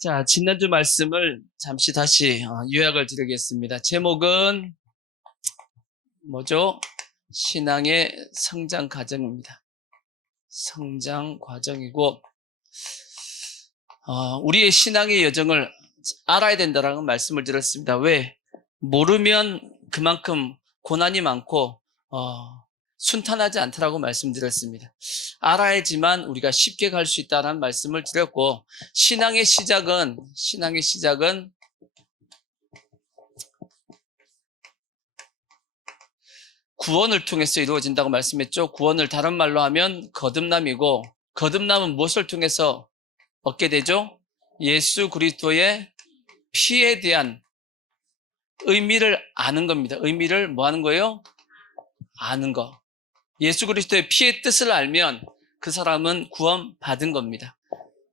자, 지난주 말씀을 잠시 다시 요약을 드리겠습니다. 제목은 뭐죠? 신앙의 성장 과정입니다. 성장 과정이고, 우리의 신앙의 여정을 알아야 된다는 말씀을 드렸습니다. 왜? 모르면 그만큼 고난이 많고, 순탄하지 않다라고 말씀드렸습니다. 알아야지만 우리가 쉽게 갈 수 있다는 말씀을 드렸고, 신앙의 시작은 구원을 통해서 이루어진다고 말씀했죠. 구원을 다른 말로 하면 거듭남이고, 거듭남은 무엇을 통해서 얻게 되죠? 예수 그리스도의 피에 대한 의미를 아는 겁니다. 의미를 뭐 하는 거예요? 아는 거. 예수 그리스도의 피의 뜻을 알면 그 사람은 구원받은 겁니다.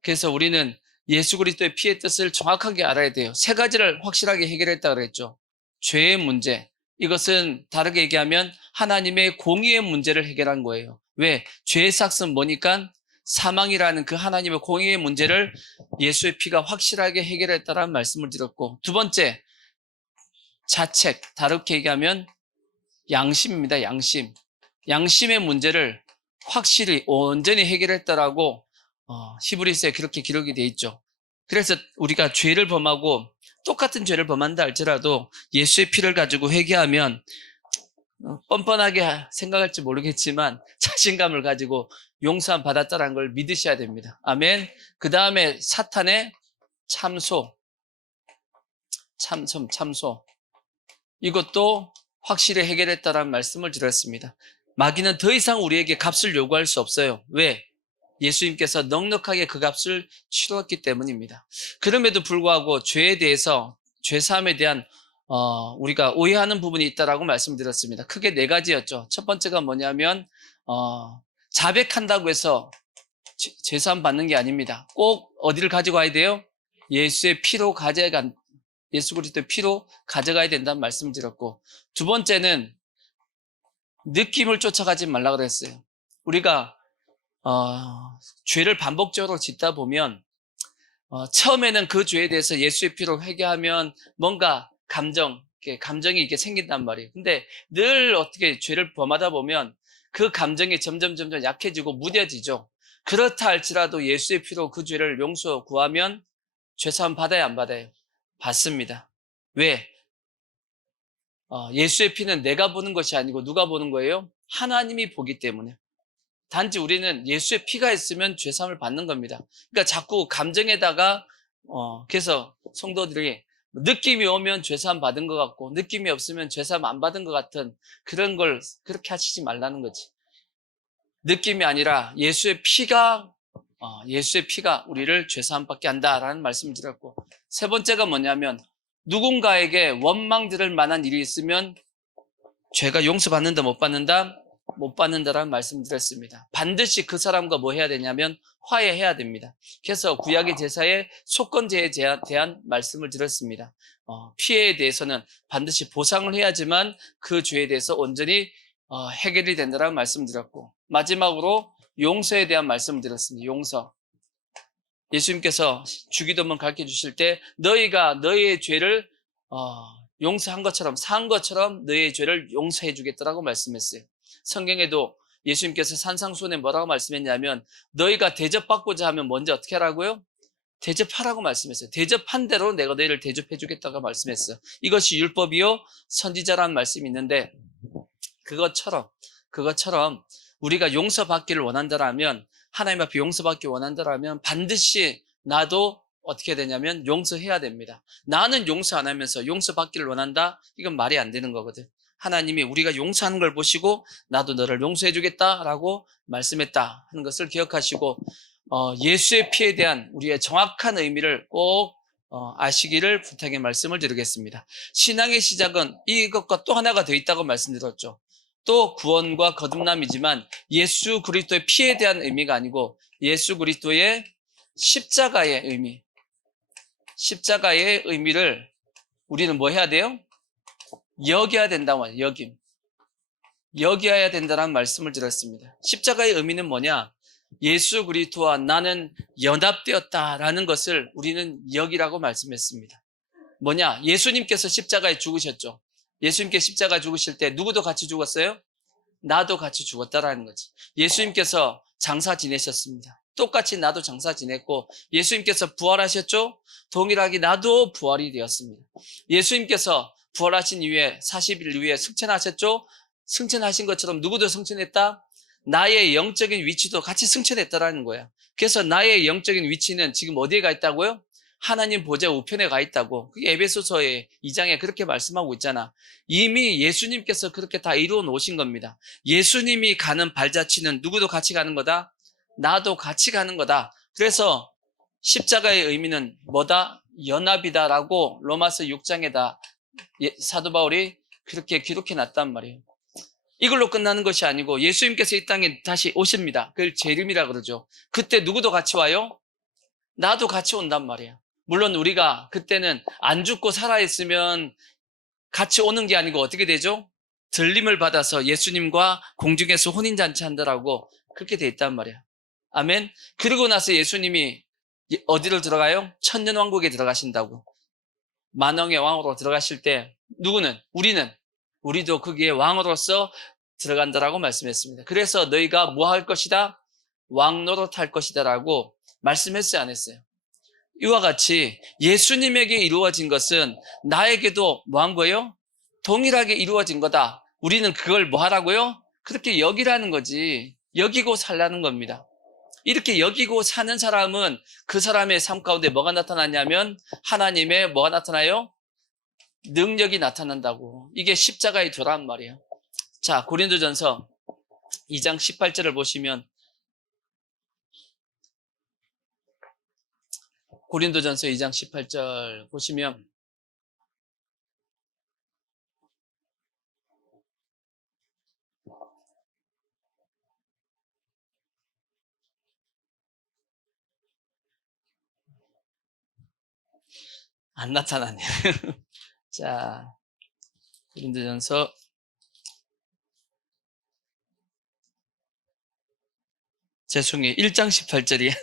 그래서 우리는 예수 그리스도의 피의 뜻을 정확하게 알아야 돼요. 세 가지를 확실하게 해결했다고 그랬죠. 죄의 문제. 이것은 다르게 얘기하면 하나님의 공의의 문제를 해결한 거예요. 왜? 죄의 삭은 뭐니까 사망이라는 그 하나님의 공의의 문제를 예수의 피가 확실하게 해결했다는 말씀을 드렸고, 두 번째, 자책. 다르게 얘기하면 양심입니다. 양심. 양심의 문제를 확실히 온전히 해결했다라고 히브리서에 그렇게 기록이 돼 있죠. 그래서 우리가 죄를 범하고 똑같은 죄를 범한다 할지라도 예수의 피를 가지고 회개하면 뻔뻔하게 생각할지 모르겠지만 자신감을 가지고 용서함 받았다는 걸 믿으셔야 됩니다. 아멘. 그 다음에 사탄의 참소. 이것도 확실히 해결했다라는 말씀을 드렸습니다. 마귀는 더 이상 우리에게 값을 요구할 수 없어요. 왜? 예수님께서 넉넉하게 그 값을 치렀기 때문입니다. 그럼에도 불구하고 죄에 대해서, 죄사함에 대한 우리가 오해하는 부분이 있다라고 말씀드렸습니다. 크게 네 가지였죠. 첫 번째가 뭐냐면 자백한다고 해서 죄사함 받는 게 아닙니다. 꼭 어디를 가지고 와야 돼요? 예수의 피로 예수 그리스도의 피로 가져가야 된다는 말씀을 드렸고, 두 번째는 느낌을 쫓아가지 말라 그랬어요. 우리가 죄를 반복적으로 짓다 보면 처음에는 그 죄에 대해서 예수의 피로 회개하면 뭔가 감정이 이렇게 생긴단 말이에요. 근데 늘 어떻게 죄를 범하다 보면 그 감정이 점점 약해지고 무뎌지죠. 그렇다 할지라도 예수의 피로 그 죄를 용서 구하면 죄사함 받아야 안 받아요? 받습니다. 왜? 예수의 피는 내가 보는 것이 아니고 누가 보는 거예요? 하나님이 보기 때문에. 단지 우리는 예수의 피가 있으면 죄사함을 받는 겁니다. 그러니까 자꾸 감정에다가 그래서 성도들이 느낌이 오면 죄사함 받은 것 같고 느낌이 없으면 죄사함 안 받은 것 같은 그런 걸 그렇게 하시지 말라는 거지. 느낌이 아니라 예수의 피가 우리를 죄사함 받게 한다라는 말씀을 드렸고, 세 번째가 뭐냐면 누군가에게 원망 들을 만한 일이 있으면 죄가 용서받는다 못 받는다? 못 받는다라는 말씀을 드렸습니다. 반드시 그 사람과 뭐 해야 되냐면 화해해야 됩니다. 그래서 구약의 제사에 속건제에 대한 말씀을 드렸습니다. 피해에 대해서는 반드시 보상을 해야지만 그 죄에 대해서 온전히 해결이 된다라는 말씀을 드렸고, 마지막으로 용서에 대한 말씀을 드렸습니다. 용서. 예수님께서 주기도문 가르쳐 주실 때 너희가 너희의 죄를 용서한 것처럼, 산 것처럼 너희의 죄를 용서해 주겠다라고 말씀했어요. 성경에도 예수님께서 산상수훈에 뭐라고 말씀했냐면 너희가 대접받고자 하면 먼저 어떻게 하라고요? 대접하라고 말씀했어요. 대접한 대로 내가 너희를 대접해 주겠다고 말씀했어요. 이것이 율법이요 선지자라는 말씀이 있는데, 그것처럼 우리가 용서받기를 원한다라면, 하나님 앞에 용서받기 원한다라면 반드시 나도 어떻게 되냐면 용서해야 됩니다. 나는 용서 안 하면서 용서받기를 원한다? 이건 말이 안 되는 거거든. 하나님이 우리가 용서하는 걸 보시고 나도 너를 용서해 주겠다라고 말씀했다 하는 것을 기억하시고, 예수의 피에 대한 우리의 정확한 의미를 꼭 아시기를 부탁의 말씀을 드리겠습니다. 신앙의 시작은 이것과 또 하나가 더 있다고 말씀드렸죠. 또 구원과 거듭남이지만 예수 그리스도의 피에 대한 의미가 아니고 예수 그리스도의 십자가의 의미를 우리는 뭐 해야 돼요? 여겨야 된다고 말이에요. 여겨야 된다는 말씀을 드렸습니다. 십자가의 의미는 뭐냐? 예수 그리스도와 나는 연합되었다라는 것을 우리는 여기라고 말씀했습니다. 뭐냐? 예수님께서 십자가에 죽으셨죠. 예수님께 십자가 죽으실 때 누구도 같이 죽었어요? 나도 같이 죽었다라는 거지. 예수님께서 장사 지내셨습니다. 똑같이 나도 장사 지냈고, 예수님께서 부활하셨죠? 동일하게 나도 부활이 되었습니다. 예수님께서 부활하신 이후에 40일 이후에 승천하셨죠? 승천하신 것처럼 누구도 승천했다? 나의 영적인 위치도 같이 승천했다라는 거야. 그래서 나의 영적인 위치는 지금 어디에 가 있다고요? 하나님 보좌 우편에 가 있다고. 그게 에베소서의 2장에 그렇게 말씀하고 있잖아. 이미 예수님께서 그렇게 다 이루어 놓으신 겁니다. 예수님이 가는 발자취는 누구도 같이 가는 거다? 나도 같이 가는 거다. 그래서 십자가의 의미는 뭐다? 연합이다라고 로마서 6장에다 사도 바울이 그렇게 기록해 놨단 말이에요. 이걸로 끝나는 것이 아니고 예수님께서 이 땅에 다시 오십니다. 그걸 재림이라 그러죠. 그때 누구도 같이 와요? 나도 같이 온단 말이에요. 물론 우리가 그때는 안 죽고 살아있으면 같이 오는 게 아니고 어떻게 되죠? 들림을 받아서 예수님과 공중에서 혼인잔치 한다라고 그렇게 돼 있단 말이에요. 아멘. 그리고 나서 예수님이 어디로 들어가요? 천년왕국에 들어가신다고. 만왕의 왕으로 들어가실 때 누구는? 우리도 거기에 왕으로서 들어간다라고 말씀했습니다. 그래서 너희가 뭐 할 것이다? 왕노릇 할 것이다 라고 말씀했어요, 안 했어요? 이와 같이 예수님에게 이루어진 것은 나에게도 뭐 한 거예요? 동일하게 이루어진 거다. 우리는 그걸 뭐 하라고요? 그렇게 여기라는 거지. 여기고 살라는 겁니다. 이렇게 여기고 사는 사람은 그 사람의 삶 가운데 뭐가 나타나냐면 하나님의 뭐가 나타나요? 능력이 나타난다고. 이게 십자가의 도란 말이에요. 자, 고린도전서 2장 18절을 보시면 고린도전서 2장 18절 보시면 안 나타나네. 자, 고린도전서 죄송해요. 1장 18절이에요.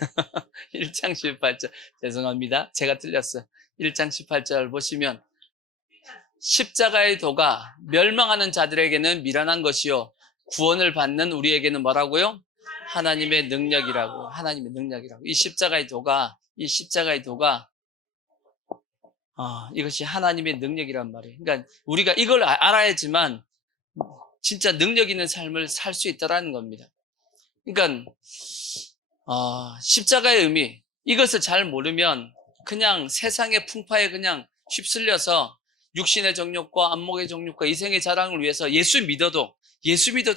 1장 18절. 죄송합니다. 제가 틀렸어요. 1장 18절 보시면 십자가의 도가 멸망하는 자들에게는 미련한 것이요 구원을 받는 우리에게는 뭐라고요? 하나님의 능력이라고. 하나님의 능력이라고. 이 십자가의 도가 이것이 하나님의 능력이란 말이에요. 그러니까 우리가 이걸 알아야지만 진짜 능력 있는 삶을 살 수 있다라는 겁니다. 그러니까 십자가의 의미, 이것을 잘 모르면 그냥 세상의 풍파에 그냥 휩쓸려서 육신의 정욕과 안목의 정욕과 이생의 자랑을 위해서 예수 믿어도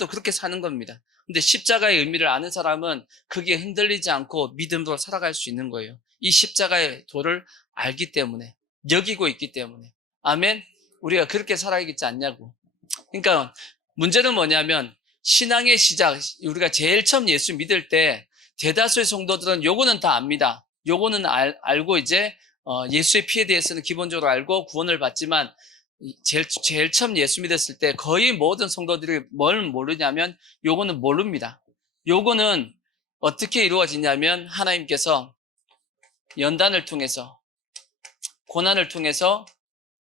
그렇게 사는 겁니다. 근데 십자가의 의미를 아는 사람은 그게 흔들리지 않고 믿음으로 살아갈 수 있는 거예요. 이 십자가의 도를 알기 때문에, 여기고 있기 때문에. 아멘? 우리가 그렇게 살아야겠지 않냐고. 그러니까 문제는 뭐냐면 신앙의 시작, 우리가 제일 처음 예수 믿을 때 대다수의 성도들은 요거는 다 압니다. 요거는 알고 이제 예수의 피에 대해서는 기본적으로 알고 구원을 받지만 제일 처음 예수 믿었을 때 거의 모든 성도들이 뭘 모르냐면 요거는 모릅니다. 요거는 어떻게 이루어지냐면 하나님께서 연단을 통해서 고난을 통해서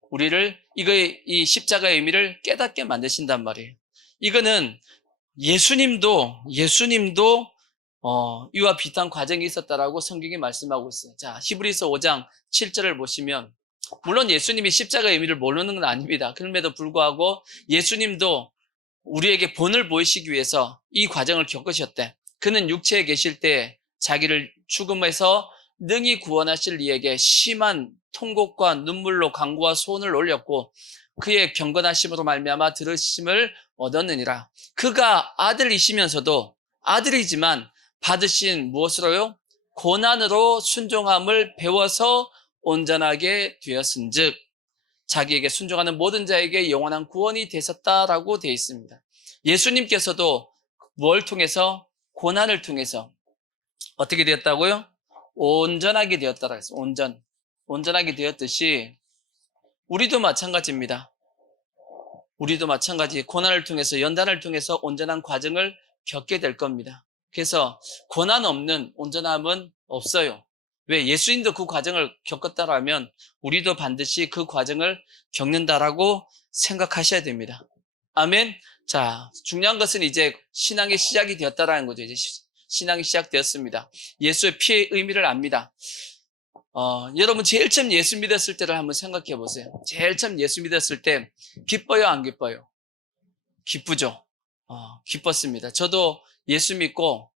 우리를 이 십자가의 의미를 깨닫게 만드신단 말이에요. 이거는 예수님도 이와 비슷한 과정이 있었다라고 성경이 말씀하고 있어요. 자, 히브리서 5장 7절을 보시면 물론 예수님이 십자가의 의미를 모르는 건 아닙니다. 그럼에도 불구하고 예수님도 우리에게 본을 보이시기 위해서 이 과정을 겪으셨대. 그는 육체에 계실 때 자기를 죽음에서 능히 구원하실 이에게 심한 통곡과 눈물로 간구와 소원을 올렸고 그의 경건하심으로 말미암아 들으심을 얻었느니라. 그가 아들이시면서도 아들이지만 받으신 무엇으로요? 고난으로 순종함을 배워서 온전하게 되었은즉 자기에게 순종하는 모든 자에게 영원한 구원이 되셨다라고 되어 있습니다. 예수님께서도 뭘 통해서? 고난을 통해서 어떻게 되었다고요? 온전하게 되었다라고 했어요. 온전하게 되었듯이 우리도 마찬가지입니다. 우리도 마찬가지 고난을 통해서 연단을 통해서 온전한 과정을 겪게 될 겁니다. 그래서 고난 없는 온전함은 없어요. 왜? 예수님도 그 과정을 겪었다라면 우리도 반드시 그 과정을 겪는다라고 생각하셔야 됩니다. 아멘. 자, 중요한 것은 이제 신앙의 시작이 되었다라는 거죠. 이제 신앙이 시작되었습니다. 예수의 피의 의미를 압니다. 여러분 제일 처음 예수 믿었을 때를 한번 생각해 보세요. 제일 처음 예수 믿었을 때 기뻐요, 안 기뻐요? 기쁘죠. 기뻤습니다. 저도 예수 믿고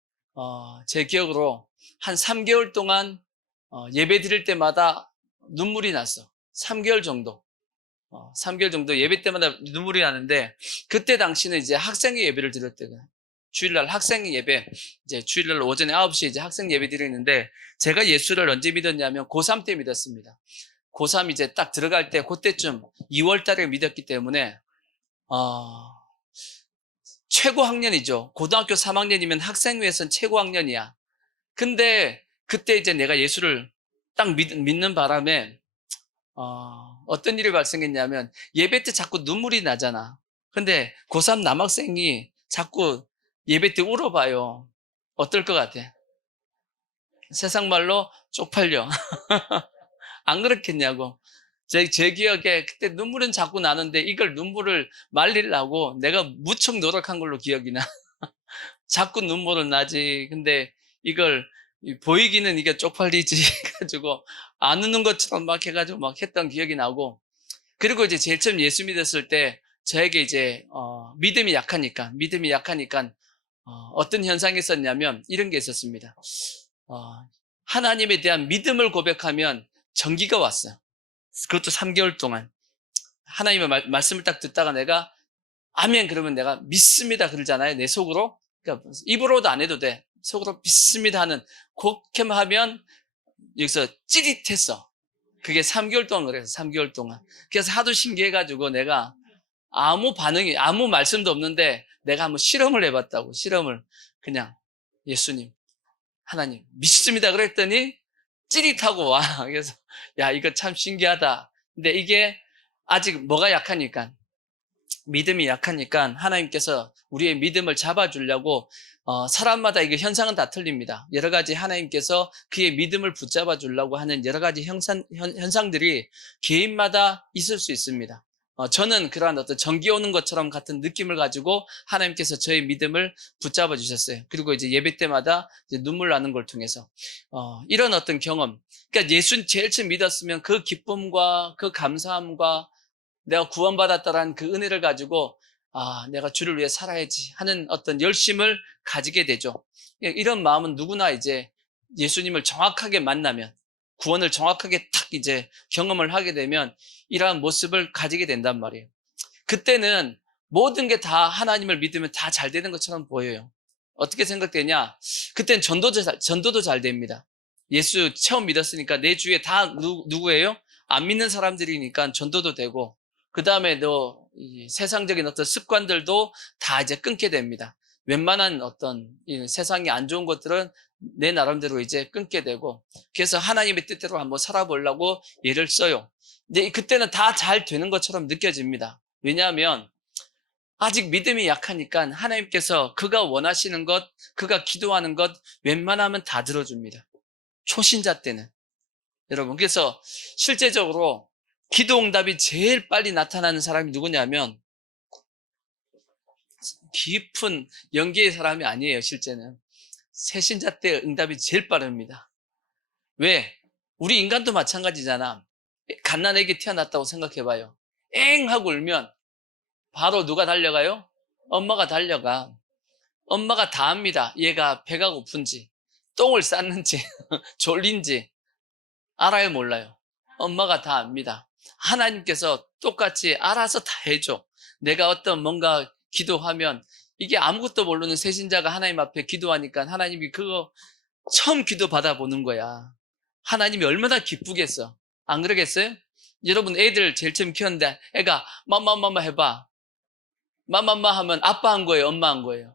제 기억으로 한 3개월 동안 예배 드릴 때마다 눈물이 났어. 3개월 정도. 3개월 정도 예배 때마다 눈물이 나는데, 그때 당시는 이제 학생회 예배를 드릴 때가, 주일날 학생 예배, 이제 주일날 오전에 9시에 이제 학생 예배 드리는데, 제가 예수를 언제 믿었냐면 고3 때 믿었습니다. 고3 이제 딱 들어갈 때, 그때쯤 2월 달에 믿었기 때문에, 최고 학년이죠. 고등학교 3학년이면 학생회에서는 최고 학년이야. 근데 그때 이제 내가 예수를 딱 믿는 바람에 어떤 일이 발생했냐면, 예배 때 자꾸 눈물이 나잖아. 근데 고3 남학생이 자꾸 예배 때 울어봐요. 어떨 것 같아? 세상 말로 쪽팔려. 안 그렇겠냐고. 제 기억에 그때 눈물은 자꾸 나는데 이걸 눈물을 말리려고 내가 무척 노력한 걸로 기억이 나. 자꾸 눈물은 나지. 근데 이걸 보이기는 이게 쪽팔리지 해가지고 안 우는 것처럼 막 해가지고 막 했던 기억이 나고, 그리고 이제 제일 처음 예수 믿었을 때 저에게 이제 믿음이 약하니까 어떤 현상이 있었냐면 이런 게 있었습니다. 하나님에 대한 믿음을 고백하면 전기가 왔어요. 그것도 3개월 동안 하나님의 말씀을 딱 듣다가 내가 아멘 그러면 내가 믿습니다 그러잖아요. 내 속으로. 그러니까 입으로도 안 해도 돼. 속으로 믿습니다 하는, 그렇게만 하면 여기서 찌릿했어. 그게 3개월 동안 그래서 3개월 동안. 그래서 하도 신기해가지고 내가 아무 말씀도 없는데 내가 한번 실험을 해봤다고. 실험을 그냥 예수님, 하나님 믿습니다 그랬더니 찌릿하고 와. 그래서 야, 이거 참 신기하다. 근데 이게 아직 뭐가 약하니까, 믿음이 약하니까 하나님께서 우리의 믿음을 잡아주려고 사람마다 이게 현상은 다 틀립니다. 여러 가지 하나님께서 그의 믿음을 붙잡아 주려고 하는 여러 가지 현상들이 개인마다 있을 수 있습니다. 저는 그러한 어떤 전기 오는 것처럼 같은 느낌을 가지고 하나님께서 저의 믿음을 붙잡아 주셨어요. 그리고 이제 예배 때마다 이제 눈물 나는 걸 통해서 이런 어떤 경험. 그러니까 예수 제일 처음 믿었으면 그 기쁨과 그 감사함과 내가 구원받았다라는 그 은혜를 가지고 내가 주를 위해 살아야지 하는 어떤 열심을 가지게 되죠. 이런 마음은 누구나 이제 예수님을 정확하게 만나면, 구원을 정확하게 탁 이제 경험을 하게 되면 이러한 모습을 가지게 된단 말이에요. 그때는 모든 게 다 하나님을 믿으면 다 잘 되는 것처럼 보여요. 어떻게 생각되냐? 그때는 전도도 잘 됩니다. 예수 처음 믿었으니까 내 주위에 다 누구예요? 안 믿는 사람들이니까 전도도 되고, 그 다음에 세상적인 어떤 습관들도 다 이제 끊게 됩니다. 웬만한 어떤 세상이 안 좋은 것들은 내 나름대로 이제 끊게 되고, 그래서 하나님의 뜻대로 한번 살아보려고 예를 써요. 근데 그때는 다 잘 되는 것처럼 느껴집니다. 왜냐하면 아직 믿음이 약하니까 하나님께서 그가 원하시는 것, 그가 기도하는 것 웬만하면 다 들어줍니다. 초신자 때는. 여러분, 그래서 실제적으로 기도 응답이 제일 빨리 나타나는 사람이 누구냐면 깊은 영계의 사람이 아니에요. 실제는 새신자 때 응답이 제일 빠릅니다. 왜? 우리 인간도 마찬가지잖아. 갓난아기 태어났다고 생각해봐요. 엥 하고 울면 바로 누가 달려가요? 엄마가 달려가. 엄마가 다 압니다. 얘가 배가 고픈지, 똥을 쌌는지, 졸린지. 알아요, 몰라요? 엄마가 다 압니다. 하나님께서 똑같이 알아서 다 해줘. 내가 어떤 뭔가 기도하면, 이게 아무것도 모르는 새신자가 하나님 앞에 기도하니까 하나님이 그거 처음 기도 받아보는 거야. 하나님이 얼마나 기쁘겠어. 안 그러겠어요? 여러분 애들 제일 처음 키웠는데 애가 맘맘맘마 해봐. 맘맘마 하면 아빠 한 거예요, 엄마 한 거예요?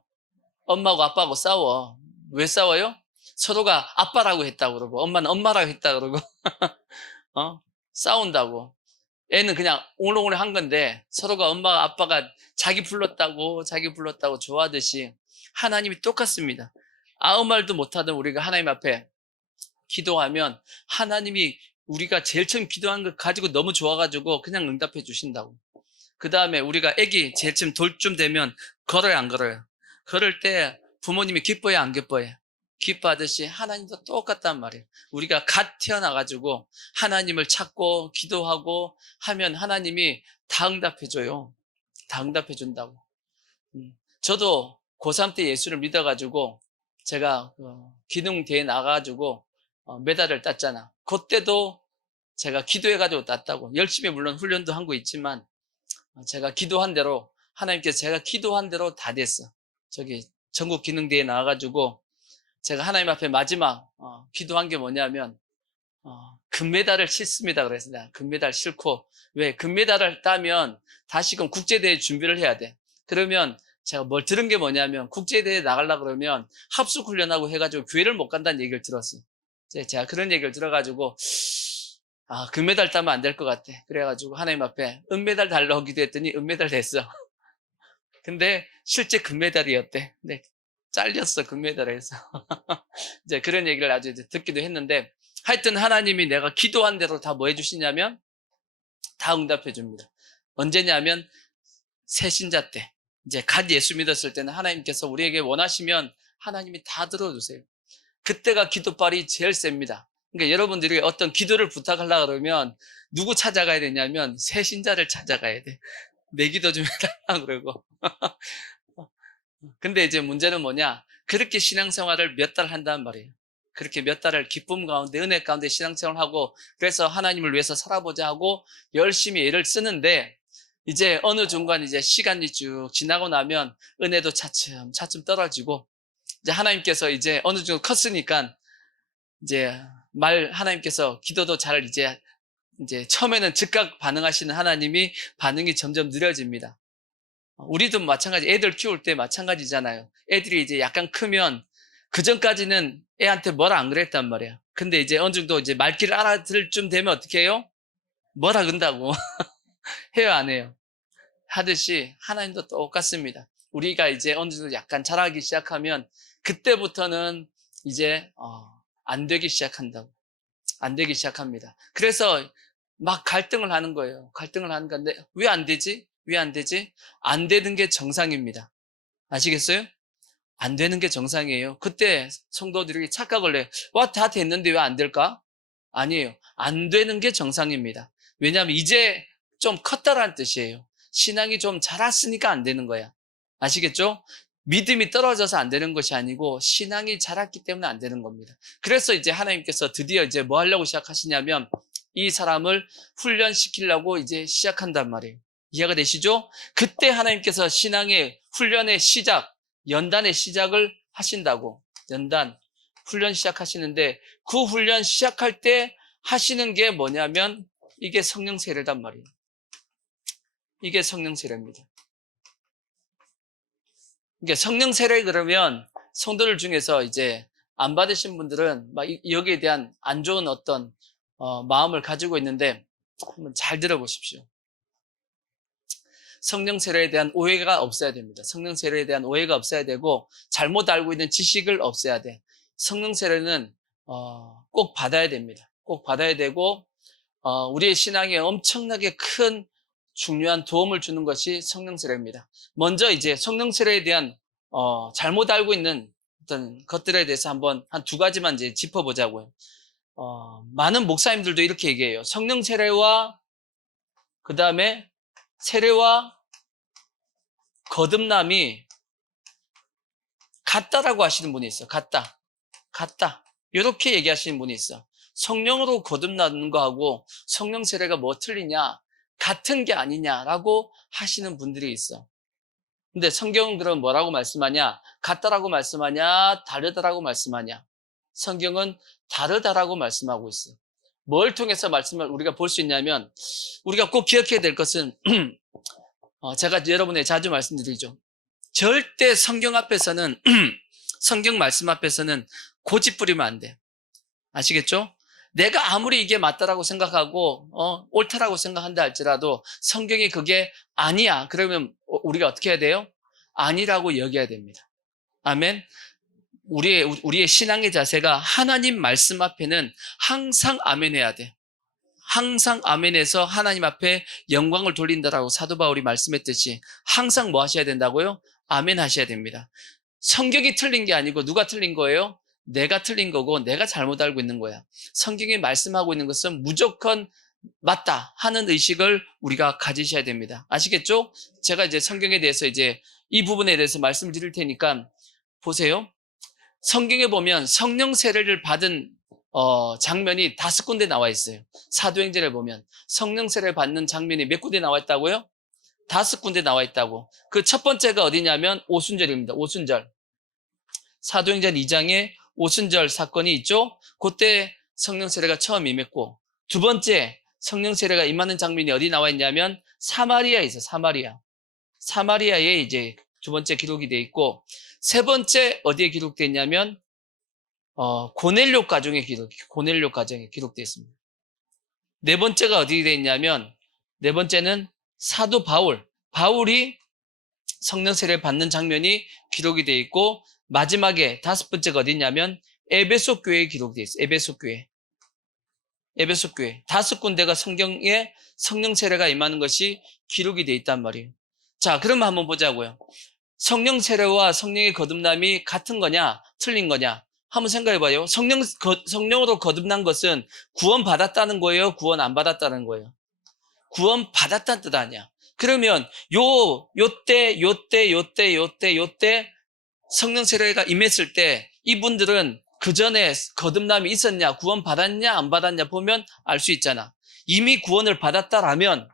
엄마하고 아빠하고 싸워. 왜 싸워요? 서로가 아빠라고 했다고 그러고 엄마는 엄마라고 했다고 그러고 싸운다고. 애는 그냥 옹롱옹롱 한 건데 서로가 엄마가 아빠가 자기 불렀다고 좋아하듯이 하나님이 똑같습니다. 아무 말도 못하던 우리가 하나님 앞에 기도하면 하나님이 우리가 제일 처음 기도한 걸 가지고 너무 좋아가지고 그냥 응답해 주신다고. 그 다음에 우리가 애기 제일 처음 돌쯤 되면 걸어요, 안 걸어요? 걸을 때 부모님이 기뻐요, 안 기뻐요? 기뻐하듯이 하나님도 똑같단 말이에요. 우리가 갓 태어나가지고 하나님을 찾고 기도하고 하면 하나님이 다 응답해줘요. 다 응답해준다고. 저도 고3 때 예수를 믿어가지고 제가 기능대회 나가가지고 메달을 땄잖아. 그때도 제가 기도해가지고 땄다고. 열심히 물론 훈련도 한 거 있지만 제가 기도한 대로 하나님께서 제가 기도한 대로 다 됐어. 저기 전국 기능대회 나와가지고 제가 하나님 앞에 마지막 기도한 게 뭐냐면 금메달을 싣습니다. 그래서 내가 금메달 싣고, 왜 금메달을 따면 다시금 국제대회 준비를 해야 돼. 그러면 제가 뭘 들은 게 뭐냐면 국제대회 나가려고 그러면 합숙훈련하고 해가지고 교회를 못 간다는 얘기를 들었어요. 제가 그런 얘기를 들어가지고 금메달 따면 안 될 것 같아. 그래가지고 하나님 앞에 은메달 달라고 기도했더니 은메달 됐어. 근데 실제 금메달이었대. 근데 잘렸어, 금메달에서. 이제 그런 얘기를 아주 이제 듣기도 했는데, 하여튼 하나님이 내가 기도한 대로 다 뭐 해주시냐면 다 응답해 줍니다. 언제냐면 새신자 때, 이제 갓 예수 믿었을 때는 하나님께서 우리에게 원하시면 하나님이 다 들어주세요. 그때가 기도빨이 제일 셉니다. 그러니까 여러분들이 어떤 기도를 부탁하려고 그러면 누구 찾아가야 되냐면 새신자를 찾아가야 돼. 내 기도 좀 해달라고 그러고. 근데 이제 문제는 뭐냐? 그렇게 신앙생활을 몇 달 한단 말이에요. 그렇게 몇 달을 기쁨 가운데, 은혜 가운데 신앙생활을 하고, 그래서 하나님을 위해서 살아보자 하고 열심히 애를 쓰는데, 이제 어느 중간 이제 시간이 쭉 지나고 나면 은혜도 차츰 떨어지고, 이제 하나님께서 이제 어느 정도 컸으니까 이제 하나님께서 기도도 잘 이제 처음에는 즉각 반응하시는 하나님이 반응이 점점 느려집니다. 우리도 마찬가지, 애들 키울 때 마찬가지잖아요. 애들이 이제 약간 크면 그전까지는 애한테 뭐라 안 그랬단 말이야. 근데 이제 어느 정도 이제 말귀를 알아들을 쯤 되면 어떻게 해요? 뭐라 그런다고. 해요, 안 해요? 하듯이 하나님도 똑같습니다. 우리가 이제 어느 정도 약간 자라기 시작하면 그때부터는 이제 안 되기 시작한다고. 안 되기 시작합니다. 그래서 막 갈등을 하는 거예요. 갈등을 하는 건데 왜 안 되지? 왜 안 되지? 안 되는 게 정상입니다. 아시겠어요? 안 되는 게 정상이에요. 그때 성도들이 착각을 해요. 와, 다 됐는데 왜 안 될까? 아니에요. 안 되는 게 정상입니다. 왜냐하면 이제 좀 컸다라는 뜻이에요. 신앙이 좀 자랐으니까 안 되는 거야. 아시겠죠? 믿음이 떨어져서 안 되는 것이 아니고 신앙이 자랐기 때문에 안 되는 겁니다. 그래서 이제 하나님께서 드디어 이제 뭐 하려고 시작하시냐면 이 사람을 훈련시키려고 이제 시작한단 말이에요. 이해가 되시죠? 그때 하나님께서 신앙의 훈련의 시작, 연단의 시작을 하신다고. 연단, 훈련 시작하시는데 그 훈련 시작할 때 하시는 게 뭐냐면 이게 성령 세례단 말이에요. 이게 성령 세례입니다. 그러니까 성령 세례 그러면 성도들 중에서 이제 안 받으신 분들은 막 여기에 대한 안 좋은 어떤 마음을 가지고 있는데 한번 잘 들어보십시오. 성령 세례에 대한 오해가 없어야 됩니다. 성령 세례에 대한 오해가 없어야 되고 잘못 알고 있는 지식을 없애야 돼. 성령 세례는 꼭 받아야 됩니다. 꼭 받아야 되고 우리의 신앙에 엄청나게 큰 중요한 도움을 주는 것이 성령 세례입니다. 먼저 이제 성령 세례에 대한 잘못 알고 있는 어떤 것들에 대해서 한번 한 두 가지만 이제 짚어보자고요. 많은 목사님들도 이렇게 얘기해요. 성령 세례와 그 다음에 세례와 거듭남이 같다라고 하시는 분이 있어. 같다. 이렇게 얘기하시는 분이 있어. 성령으로 거듭나는 거하고 성령 세례가 뭐 틀리냐? 같은 게 아니냐라고 하시는 분들이 있어. 근데 성경은 그럼 뭐라고 말씀하냐? 같다라고 말씀하냐? 다르다라고 말씀하냐? 성경은 다르다라고 말씀하고 있어요. 뭘 통해서 말씀을 우리가 볼 수 있냐면 우리가 꼭 기억해야 될 것은 제가 여러분에게 자주 말씀드리죠. 절대 성경 앞에서는 성경 말씀 앞에서는 고집 부리면 안 돼. 아시겠죠? 내가 아무리 이게 맞다라고 생각하고 옳다라고 생각한다 할지라도 성경이 그게 아니야. 그러면 우리가 어떻게 해야 돼요? 아니라고 여겨야 됩니다. 아멘. 우리의 신앙의 자세가 하나님 말씀 앞에는 항상 아멘해야 돼. 항상 아멘해서 하나님 앞에 영광을 돌린다라고 사도 바울이 말씀했듯이 항상 뭐 하셔야 된다고요? 아멘 하셔야 됩니다. 성경이 틀린 게 아니고 누가 틀린 거예요? 내가 틀린 거고 내가 잘못 알고 있는 거야. 성경이 말씀하고 있는 것은 무조건 맞다 하는 의식을 우리가 가지셔야 됩니다. 아시겠죠? 제가 이제 성경에 대해서 이제 이 부분에 대해서 말씀을 드릴 테니까 보세요. 성경에 보면 성령 세례를 받은 장면이 5군데 나와 있어요. 사도행전에 보면 성령 세례를 받는 장면이 몇 군데 나와 있다고요? 5군데 나와 있다고. 그 첫 번째가 어디냐면 오순절입니다. 오순절. 사도행전 2장에 오순절 사건이 있죠. 그때 성령 세례가 처음 임했고, 두 번째 성령 세례가 임하는 장면이 어디 나와 있냐면 사마리아에 있어. 사마리아에 이제 두 번째 기록이 돼 있고, 세 번째 어디에 기록되어 있냐면 고넬료 가정에 기록되어 있습니다. 네 번째가 어디에 되어 있냐면 네 번째는 사도 바울이 성령 세례를 받는 장면이 기록이 되어 있고, 마지막에 5번째가 어디 있냐면 에베소 교회에 기록되어 있어요. 에베소 교회 5군데가 성경에 성령 세례가 임하는 것이 기록이 되어 있단 말이에요. 자, 그러면 한번 보자고요. 성령 세례와 성령의 거듭남이 같은 거냐 틀린 거냐 한번 생각해 봐요. 성령으로 거듭난 것은 구원 받았다는 거예요? 구원 안 받았다는 거예요? 구원 받았다는 뜻 아니야. 그러면 요때 성령 세례가 임했을 때 이분들은 그 전에 거듭남이 있었냐, 구원 받았냐, 안 받았냐 보면 알 수 있잖아. 이미 구원을 받았다라면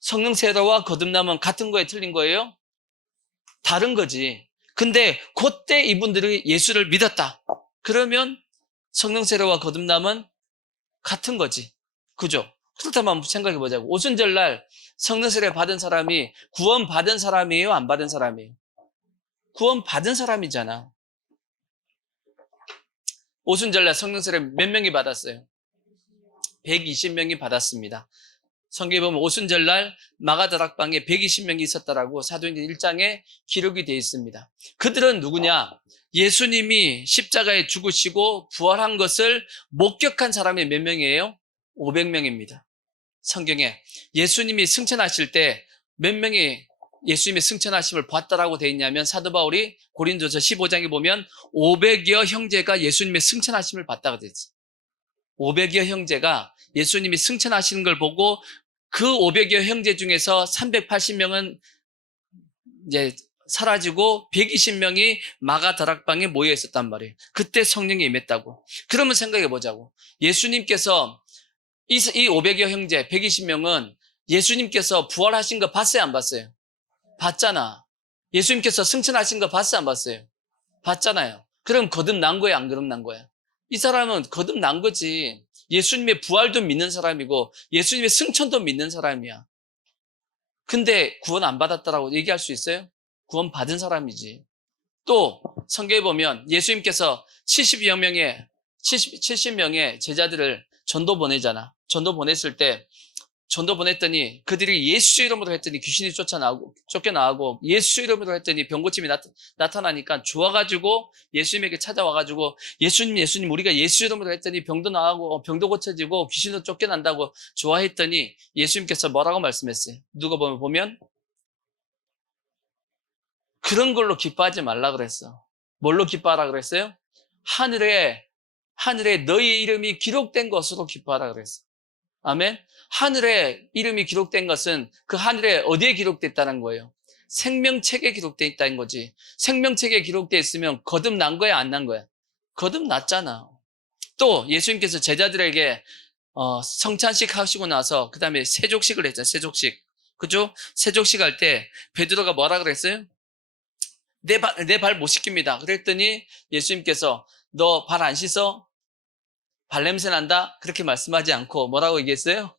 성령 세례와 거듭남은 같은 거에 틀린 거예요? 다른 거지. 근데 그때 이분들이 예수를 믿었다. 그러면 성령 세례와 거듭남은 같은 거지. 그죠? 그렇다면 한번 생각해 보자고. 오순절날 성령 세례 받은 사람이 구원 받은 사람이에요? 안 받은 사람이에요? 구원 받은 사람이잖아. 오순절날 성령 세례 몇 명이 받았어요? 120명이 받았습니다. 성경에 보면 오순절날 마가다락방에 120명이 있었다라고 사도행전 1장에 기록이 되어 있습니다. 그들은 누구냐? 예수님이 십자가에 죽으시고 부활한 것을 목격한 사람이 몇 명이에요? 500명입니다. 성경에 예수님이 승천하실 때 몇 명이 예수님의 승천하심을 봤다라고 되어 있냐면 사도 바울이 고린도서 15장에 보면 500여 형제가 예수님의 승천하심을 봤다고 되어 있어요. 500여 형제가 예수님이 승천하시는 걸 보고 그 500여 형제 중에서 380명은 이제 사라지고 120명이 마가다락방에 모여 있었단 말이에요. 그때 성령이 임했다고. 그러면 생각해 보자고. 예수님께서 이 500여 형제 120명은 예수님께서 부활하신 거 봤어요, 안 봤어요? 봤잖아. 예수님께서 승천하신 거 봤어요, 안 봤어요? 봤잖아요. 그럼 거듭난 거야, 안 거듭난 거야? 이 사람은 거듭난 거지. 예수님의 부활도 믿는 사람이고 예수님의 승천도 믿는 사람이야. 근데 구원 안 받았다라고 얘기할 수 있어요? 구원 받은 사람이지. 또 성경에 보면 예수님께서 70명의 제자들을 전도 보내잖아. 전도 보냈더니 그들이 예수 이름으로 했더니 귀신이 쫓겨나가고 예수 이름으로 했더니 병고침이 나타나니까 좋아가지고 예수님에게 찾아와가지고 예수님 우리가 예수 이름으로 했더니 병도 나가고 병도 고쳐지고 귀신도 쫓겨난다고 좋아했더니 예수님께서 뭐라고 말씀했어요? 누가 보면 그런 걸로 기뻐하지 말라 그랬어. 뭘로 기뻐하라 그랬어요? 하늘에 너희 이름이 기록된 것으로 기뻐하라 그랬어. 아멘. 하늘에 이름이 기록된 것은 그 하늘에 어디에 기록됐다는 거예요? 생명책에 기록되어 있다는 거지. 생명책에 기록되어 있으면 거듭난 거야, 안 난 거야? 거듭났잖아. 또 예수님께서 제자들에게 성찬식 하시고 나서 그 다음에 세족식을 했잖아요. 세족식. 그죠? 세족식 할 때 베드로가 뭐라 그랬어요? 내 발 못 씻깁니다. 그랬더니 예수님께서 너 발 안 씻어? 발냄새 난다? 그렇게 말씀하지 않고 뭐라고 얘기했어요?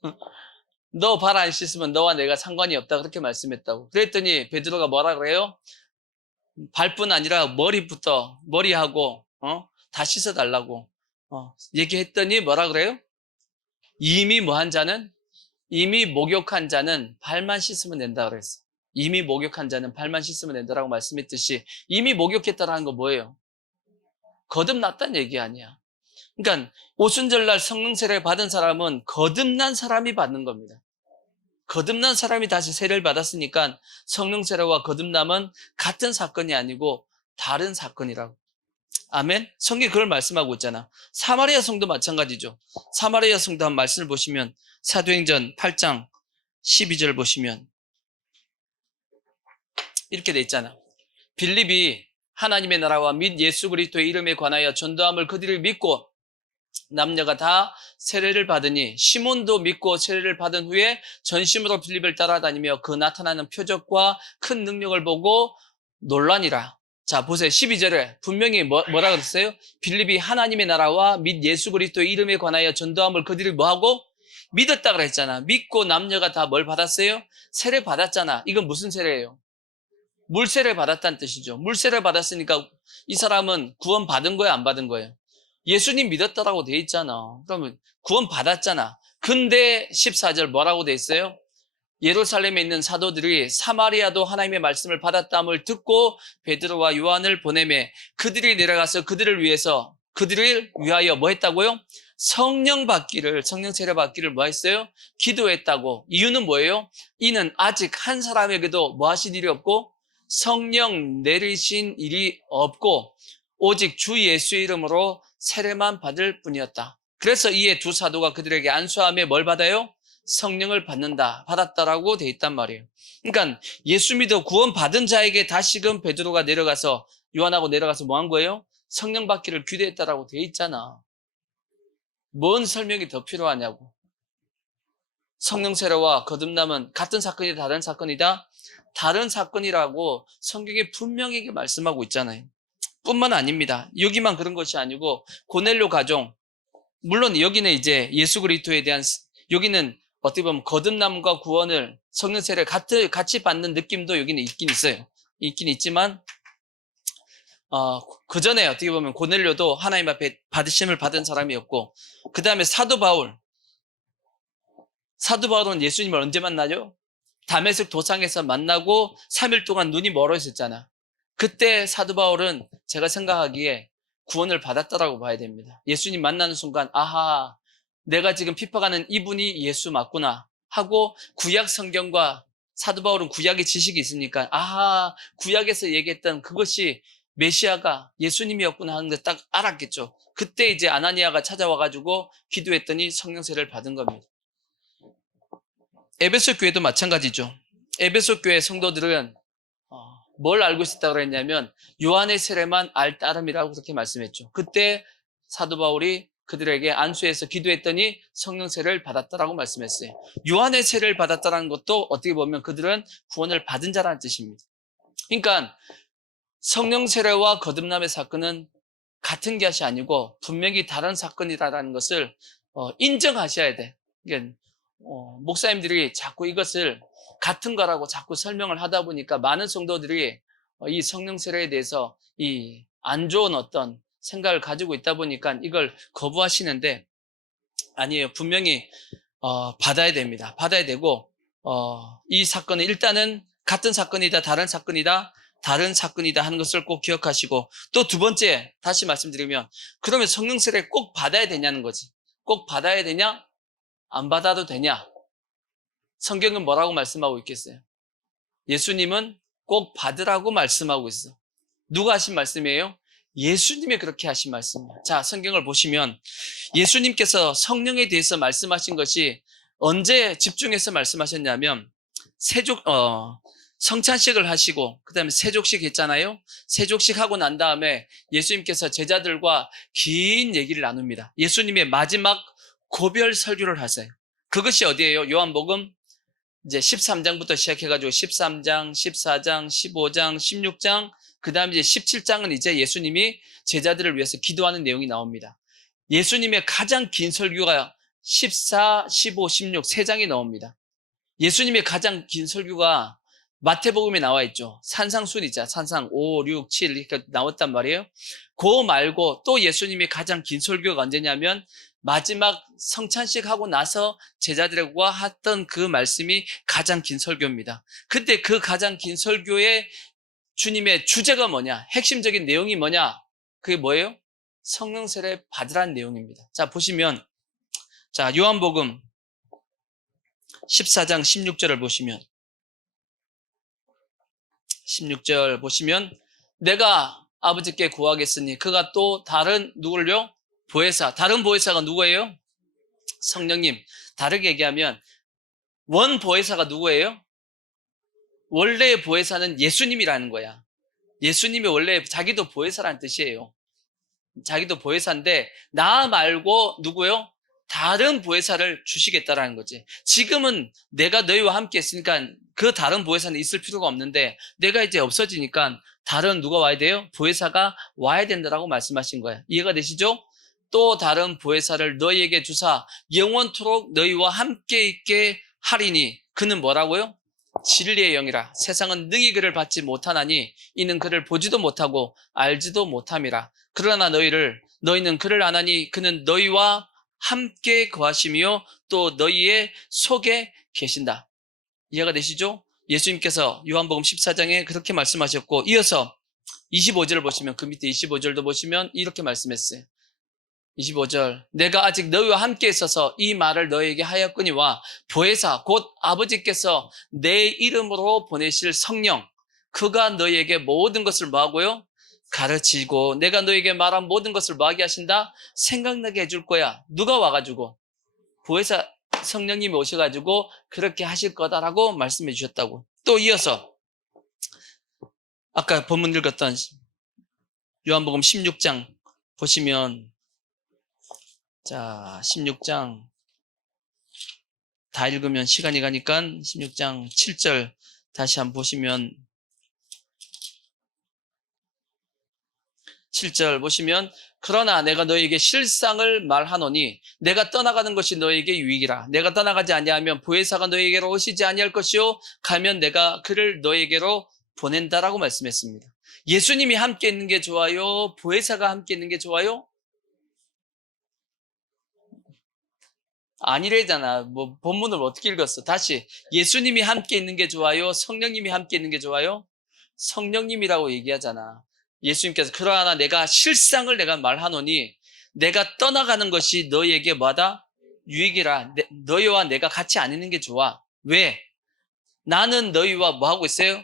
너 발 안 씻으면 너와 내가 상관이 없다. 그렇게 말씀했다고. 그랬더니 베드로가 뭐라 그래요? 발뿐 아니라 머리하고 다 씻어달라고 얘기했더니 뭐라 그래요? 이미 목욕한 자는 발만 씻으면 된다 그랬어. 이미 목욕한 자는 발만 씻으면 된다라고 말씀했듯이 이미 목욕했다라는 거 뭐예요? 거듭났다는 얘기 아니야. 그러니까 오순절날 성령 세례를 받은 사람은 거듭난 사람이 받는 겁니다. 거듭난 사람이 다시 세례를 받았으니까 성령 세례와 거듭남은 같은 사건이 아니고 다른 사건이라고. 아멘? 성경이 그걸 말씀하고 있잖아. 사마리아 성도 마찬가지죠. 사마리아 성도 한 말씀을 보시면 사도행전 8장 12절 보시면 이렇게 돼 있잖아. 빌립이 하나님의 나라와 및 예수 그리스도의 이름에 관하여 전도함을 그들을 믿고 남녀가 다 세례를 받으니 시몬도 믿고 세례를 받은 후에 전심으로 빌립을 따라다니며 그 나타나는 표적과 큰 능력을 보고 놀라니라. 자, 보세요. 12절에 분명히 뭐라 그랬어요? 빌립이 하나님의 나라와 및 예수 그리스도의 이름에 관하여 전도함을 그들이 뭐하고? 믿었다 그랬잖아. 믿고 남녀가 다 뭘 받았어요? 세례 받았잖아. 이건 무슨 세례예요? 물세례 받았다는 뜻이죠. 물세례 받았으니까 이 사람은 구원 받은 거예요, 안 받은 거예요? 예수님 믿었다라고 돼 있잖아. 그러면 구원 받았잖아. 근데 14절 뭐라고 돼 있어요? 예루살렘에 있는 사도들이 사마리아도 하나님의 말씀을 받았다함을 듣고 베드로와 요한을 보내매 그들이 내려가서 그들을 위하여 뭐 했다고요? 성령 세례 받기를 뭐 했어요? 기도했다고. 이유는 뭐예요? 이는 아직 한 사람에게도 뭐 하신 일이 없고 성령 내리신 일이 없고 오직 주 예수의 이름으로 세례만 받을 뿐이었다. 그래서 이에 두 사도가 그들에게 안수하며 뭘 받아요? 성령을 받았다라고 돼 있단 말이에요. 그러니까 예수 믿어 구원 받은 자에게 다시금 베드로가 내려가서 요한하고 내려가서 뭐 한 거예요? 성령 받기를 기도했다라고 돼 있잖아. 뭔 설명이 더 필요하냐고. 성령 세례와 거듭남은 같은 사건이다, 다른 사건이다? 다른 사건이라고 성경이 분명히 말씀하고 있잖아요. 뿐만 아닙니다. 여기만 그런 것이 아니고 고넬료 가정, 물론 여기는 이제 예수 그리스도에 대한, 여기는 어떻게 보면 거듭남과 구원을 성령 세례를 같이 받는 느낌도 여기는 있긴 있어요. 있긴 있지만 그 전에 어떻게 보면 고넬료도 하나님 앞에 받으심을 받은 사람이었고, 그 다음에 사도 바울은 예수님을 언제 만나죠? 다메섹 도상에서 만나고 3일 동안 눈이 멀어졌잖아. 그때 사도 바울은 제가 생각하기에 구원을 받았다라고 봐야 됩니다. 예수님 만나는 순간 아하, 내가 지금 핍박하는 이분이 예수 맞구나 하고, 구약 성경과 사도 바울은 구약의 지식이 있으니까 아하, 구약에서 얘기했던 그것이 메시아가 예수님이었구나 하는 걸 딱 알았겠죠. 그때 이제 아나니아가 찾아와가지고 기도했더니 성령 세례를 받은 겁니다. 에베소 교회도 마찬가지죠. 에베소 교회 성도들은 뭘 알고 있었다고 그랬냐면 요한의 세례만 알 따름이라고 그렇게 말씀했죠. 그때 사도 바울이 그들에게 안수해서 기도했더니 성령 세례를 받았다라고 말씀했어요. 요한의 세례를 받았다는 것도 어떻게 보면 그들은 구원을 받은 자라는 뜻입니다. 그러니까 성령 세례와 거듭남의 사건은 같은 것이 아니고 분명히 다른 사건이라는 것을 인정하셔야 돼. 그러니까 목사님들이 자꾸 이것을 같은 거라고 자꾸 설명을 하다 보니까 많은 성도들이 이 성령 세례에 대해서 이 안 좋은 어떤 생각을 가지고 있다 보니까 이걸 거부하시는데, 아니에요. 분명히 받아야 됩니다. 받아야 되고 이 사건은 일단은 같은 사건이다, 다른 사건이다, 다른 사건이다 하는 것을 꼭 기억하시고, 또 두 번째 다시 말씀드리면, 그러면 성령 세례 꼭 받아야 되냐는 거지. 꼭 받아야 되냐? 안 받아도 되냐? 성경은 뭐라고 말씀하고 있겠어요? 예수님은 꼭 받으라고 말씀하고 있어. 누가 하신 말씀이에요? 예수님이 그렇게 하신 말씀이에요. 자, 성경을 보시면 예수님께서 성령에 대해서 말씀하신 것이 언제 집중해서 말씀하셨냐면 성찬식을 하시고 그 다음에 세족식 했잖아요. 세족식 하고 난 다음에 예수님께서 제자들과 긴 얘기를 나눕니다. 예수님의 마지막 고별 설교를 하세요. 그것이 어디예요? 요한복음 이제 13장부터 시작해가지고 13장, 14장, 15장, 16장, 그 다음에 이제 17장은 이제 예수님이 제자들을 위해서 기도하는 내용이 나옵니다. 예수님의 가장 긴 설교가 14, 15, 16, 3장이 나옵니다. 예수님의 가장 긴 설교가 마태복음에 나와 있죠. 산상순이자 산상 5, 6, 7 이렇게 나왔단 말이에요. 그거 말고 또 예수님이 가장 긴 설교가 언제냐면 마지막 성찬식 하고 나서 제자들과 했던 그 말씀이 가장 긴 설교입니다. 그때 그 가장 긴 설교의 주님의 주제가 뭐냐? 핵심적인 내용이 뭐냐? 그게 뭐예요? 성령 세례 받으라는 내용입니다. 자, 보시면, 자, 요한복음 14장 16절을 보시면, 16절 보시면, 내가 아버지께 구하겠으니 그가 또 다른 누구를요? 보혜사. 다른 보혜사가 누구예요? 성령님. 다르게 얘기하면 원 보혜사가 누구예요? 원래의 보혜사는 예수님이라는 거야. 예수님이 원래 자기도 보혜사라는 뜻이에요. 자기도 보혜사인데 나 말고 누구요? 다른 보혜사를 주시겠다라는 거지. 지금은 내가 너희와 함께 있으니까 그 다른 보혜사는 있을 필요가 없는데 내가 이제 없어지니까 다른 누가 와야 돼요? 보혜사가 와야 된다라고 말씀하신 거예요. 이해가 되시죠? 또 다른 보혜사를 너희에게 주사 영원토록 너희와 함께 있게 하리니 그는 뭐라고요? 진리의 영이라. 세상은 능히 그를 받지 못하나니 이는 그를 보지도 못하고 알지도 못함이라. 그러나 너희는 그를 아나니 그는 너희와 함께 거하시며 또 너희의 속에 계신다. 이해가 되시죠? 예수님께서 요한복음 14장에 그렇게 말씀하셨고 이어서 25절을 보시면 그 밑에 25절도 보시면 이렇게 말씀했어요. 25절 내가 아직 너희와 함께 있어서 이 말을 너희에게 하였거니와 보혜사 곧 아버지께서 내 이름으로 보내실 성령 그가 너희에게 모든 것을 뭐하고요? 가르치고 내가 너희에게 말한 모든 것을 뭐하게 하신다? 생각나게 해줄 거야. 누가 와가지고? 보혜사 성령님이 오셔가지고 그렇게 하실 거다라고 말씀해 주셨다고. 또 이어서 아까 본문 읽었던 요한복음 16장 보시면 자 16장 다 읽으면 시간이 가니까 16장 7절 다시 한번 보시면 7절 보시면 그러나 내가 너희에게 실상을 말하노니 내가 떠나가는 것이 너희에게 유익이라. 내가 떠나가지 아니하면 보혜사가 너희에게로 오시지 아니할 것이요 가면 내가 그를 너희에게로 보낸다라고 말씀했습니다. 예수님이 함께 있는 게 좋아요? 보혜사가 함께 있는 게 좋아요? 아니래잖아. 뭐 본문을 어떻게 읽었어? 다시 예수님이 함께 있는 게 좋아요? 성령님이 함께 있는 게 좋아요? 성령님이라고 얘기하잖아. 예수님께서 그러나 내가 실상을 내가 말하노니 내가 떠나가는 것이 너희에게 뭐다? 유익이라. 너희와 내가 같이 안 있는 게 좋아. 왜? 나는 너희와 뭐 하고 있어요?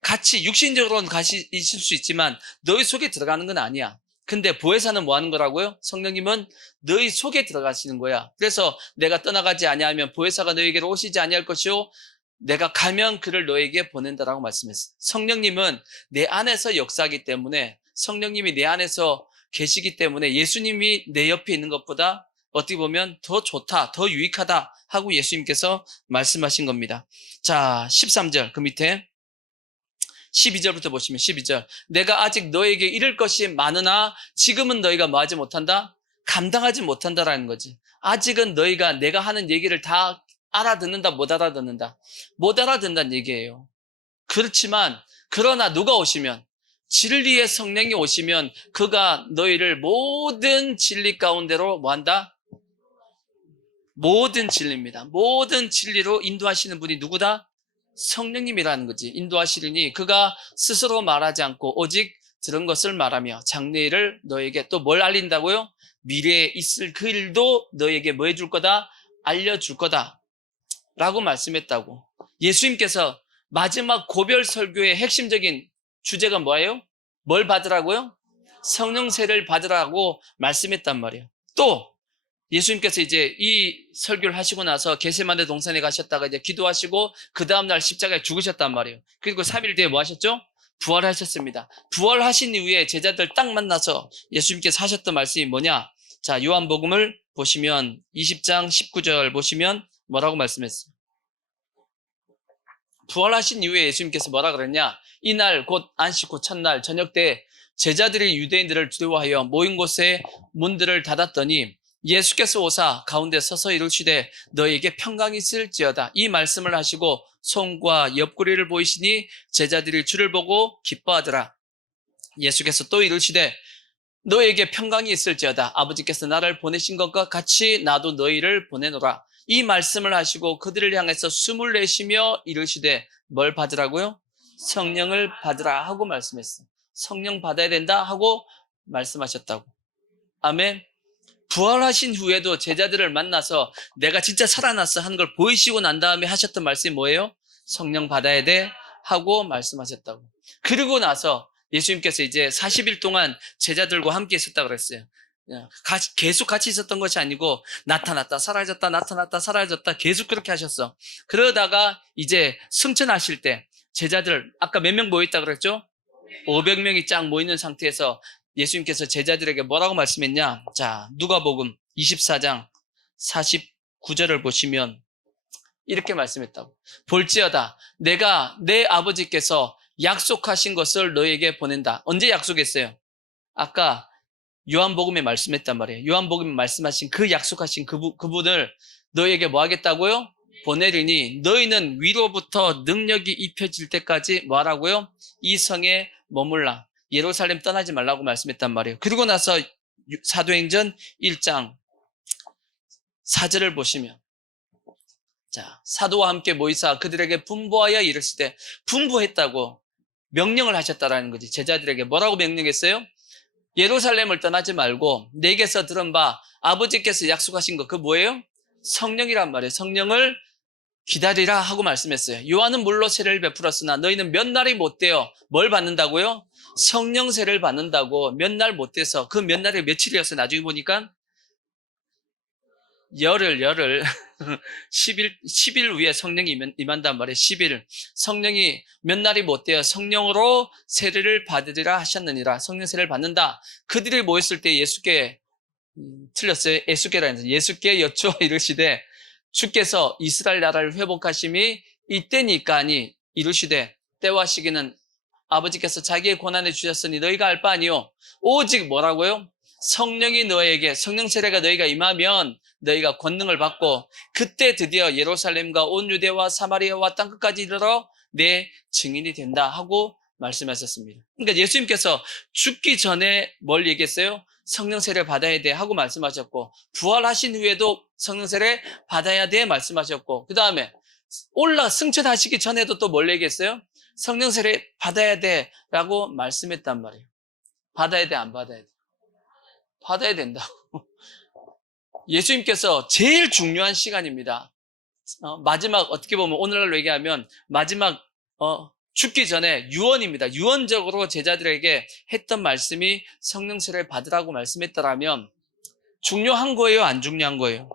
같이 육신적으로는 같이 있을 수 있지만 너희 속에 들어가는 건 아니야. 근데 보혜사는 뭐 하는 거라고요? 성령님은 너희 속에 들어가시는 거야. 그래서 내가 떠나가지 아니하면 보혜사가 너희에게로 오시지 아니할 것이요 내가 가면 그를 너에게 보낸다라고 말씀했어요. 성령님은 내 안에서 역사하기 때문에 성령님이 내 안에서 계시기 때문에 예수님이 내 옆에 있는 것보다 어떻게 보면 더 좋다, 더 유익하다 하고 예수님께서 말씀하신 겁니다. 자, 13절 그 밑에 12절부터 보시면 12절 내가 아직 너에게 이를 것이 많으나 지금은 너희가 뭐 하지 못한다? 감당하지 못한다라는 거지. 아직은 너희가 내가 하는 얘기를 다 알아듣는다, 못 알아듣는다? 못 알아듣는다는 얘기예요. 그렇지만 그러나 누가 오시면 진리의 성령이 오시면 그가 너희를 모든 진리 가운데로 뭐한다? 모든 진리입니다. 모든 진리로 인도하시는 분이 누구다? 성령님이라는 거지. 인도하시리니 그가 스스로 말하지 않고 오직 들은 것을 말하며 장래일을 너에게 또 뭘 알린다고요? 미래에 있을 그 일도 너에게 뭐 해줄 거다? 알려줄 거다 라고 말씀했다고. 예수님께서 마지막 고별 설교의 핵심적인 주제가 뭐예요? 뭘 받으라고요? 성령 세례를 받으라고 말씀했단 말이에요. 또 예수님께서 이제 이 설교를 하시고 나서 겟세마네 동산에 가셨다가 이제 기도하시고 그 다음날 십자가에 죽으셨단 말이에요. 그리고 3일 뒤에 뭐 하셨죠? 부활하셨습니다. 부활하신 이후에 제자들 딱 만나서 예수님께서 하셨던 말씀이 뭐냐? 자, 요한복음을 보시면 20장 19절 보시면 뭐라고 말씀했어요? 부활하신 이후에 예수님께서 뭐라 그랬냐? 이날 곧 안식 후 첫날 저녁 때 제자들이 유대인들을 두려워하여 모인 곳에 문들을 닫았더니 예수께서 오사 가운데 서서 이르시되 너희에게 평강이 있을지어다. 이 말씀을 하시고 손과 옆구리를 보이시니 제자들이 주를 보고 기뻐하더라. 예수께서 또 이르시되 너희에게 평강이 있을지어다. 아버지께서 나를 보내신 것과 같이 나도 너희를 보내노라. 이 말씀을 하시고 그들을 향해서 숨을 내쉬며 이르시되 뭘 받으라고요? 성령을 받으라 하고 말씀했어요. 성령 받아야 된다 하고 말씀하셨다고. 아멘. 부활하신 후에도 제자들을 만나서 내가 진짜 살아났어 하는 걸 보이시고 난 다음에 하셨던 말씀이 뭐예요? 성령 받아야 돼 하고 말씀하셨다고. 그리고 나서 예수님께서 이제 40일 동안 제자들과 함께 있었다고 그랬어요. 계속 같이 있었던 것이 아니고 나타났다 사라졌다 나타났다 사라졌다 계속 그렇게 하셨어. 그러다가 이제 승천하실 때 제자들 아까 몇 명 모여있다 그랬죠? 500명이 쫙 모이는 상태에서 예수님께서 제자들에게 뭐라고 말씀했냐? 자, 누가복음 24장 49절을 보시면 이렇게 말씀했다고. 볼지어다 내가 내 아버지께서 약속하신 것을 너에게 보낸다. 언제 약속했어요? 아까 요한복음에 말씀했단 말이에요. 요한복음에 말씀하신 그 약속하신 그분을 너에게 뭐 하겠다고요? 보내리니 너희는 위로부터 능력이 입혀질 때까지 뭐 하라고요? 이 성에 머물라. 예루살렘 떠나지 말라고 말씀했단 말이에요. 그리고 나서 사도행전 1장 4절을 보시면 자, 사도와 함께 모이사 그들에게 분부하여 이르시되 분부했다고 명령을 하셨다라는 거지. 제자들에게 뭐라고 명령했어요? 예루살렘을 떠나지 말고 내게서 들은 바 아버지께서 약속하신 거 그 뭐예요? 성령이란 말이에요. 성령을 기다리라 하고 말씀했어요. 요한은 물로 세례를 베풀었으나 너희는 몇 날이 못 되어 뭘 받는다고요? 성령 세례를 받는다고 몇 날 못 돼서 그 몇 날이 며칠이었어요. 나중에 보니까 열흘 10일 후에 성령이 임한단 말이에요. 10일 성령이 몇 날이 못 되어 성령으로 세례를 받으리라 하셨느니라. 성령 세례를 받는다. 그들이 모였을 때 예수께 틀렸어요. 예수께라는 예수께 여쭈어 이르시되 주께서 이스라엘 나라를 회복하심이 이때니까니 이르시되 때와 시기는 아버지께서 자기의 고난에 주셨으니 너희가 알 바 아니요 오직 뭐라고요? 성령이 너에게 성령 세례가 너희가 임하면 너희가 권능을 받고 그때 드디어 예루살렘과 온 유대와 사마리아와 땅끝까지 이르러 내 증인이 된다 하고 말씀하셨습니다. 그러니까 예수님께서 죽기 전에 뭘 얘기했어요? 성령 세례 받아야 돼 하고 말씀하셨고 부활하신 후에도 성령 세례 받아야 돼 말씀하셨고 그 다음에 승천하시기 전에도 또 뭘 얘기했어요? 성령 세례 받아야 돼 라고 말씀했단 말이에요. 받아야 돼 안 받아야 돼? 받아야 된다고. 예수님께서 제일 중요한 시간입니다. 마지막 어떻게 보면 오늘날로 얘기하면 마지막 죽기 전에 유언입니다. 유언적으로 제자들에게 했던 말씀이 성령 세례를 받으라고 말씀했더라면 중요한 거예요? 안 중요한 거예요?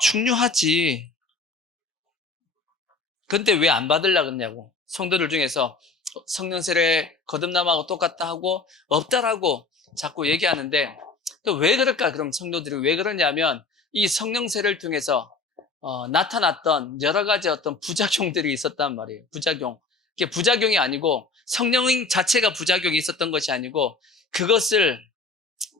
중요하지. 근데 왜 안 받으려고 했냐고. 성도들 중에서 성령 세례 거듭남하고 똑같다 하고 없다라고 자꾸 얘기하는데 왜 그럴까? 그럼 성도들이 왜 그러냐면 이 성령 세례를 통해서 나타났던 여러 가지 어떤 부작용들이 있었단 말이에요. 부작용. 이게 부작용이 아니고 성령 자체가 부작용이 있었던 것이 아니고 그것을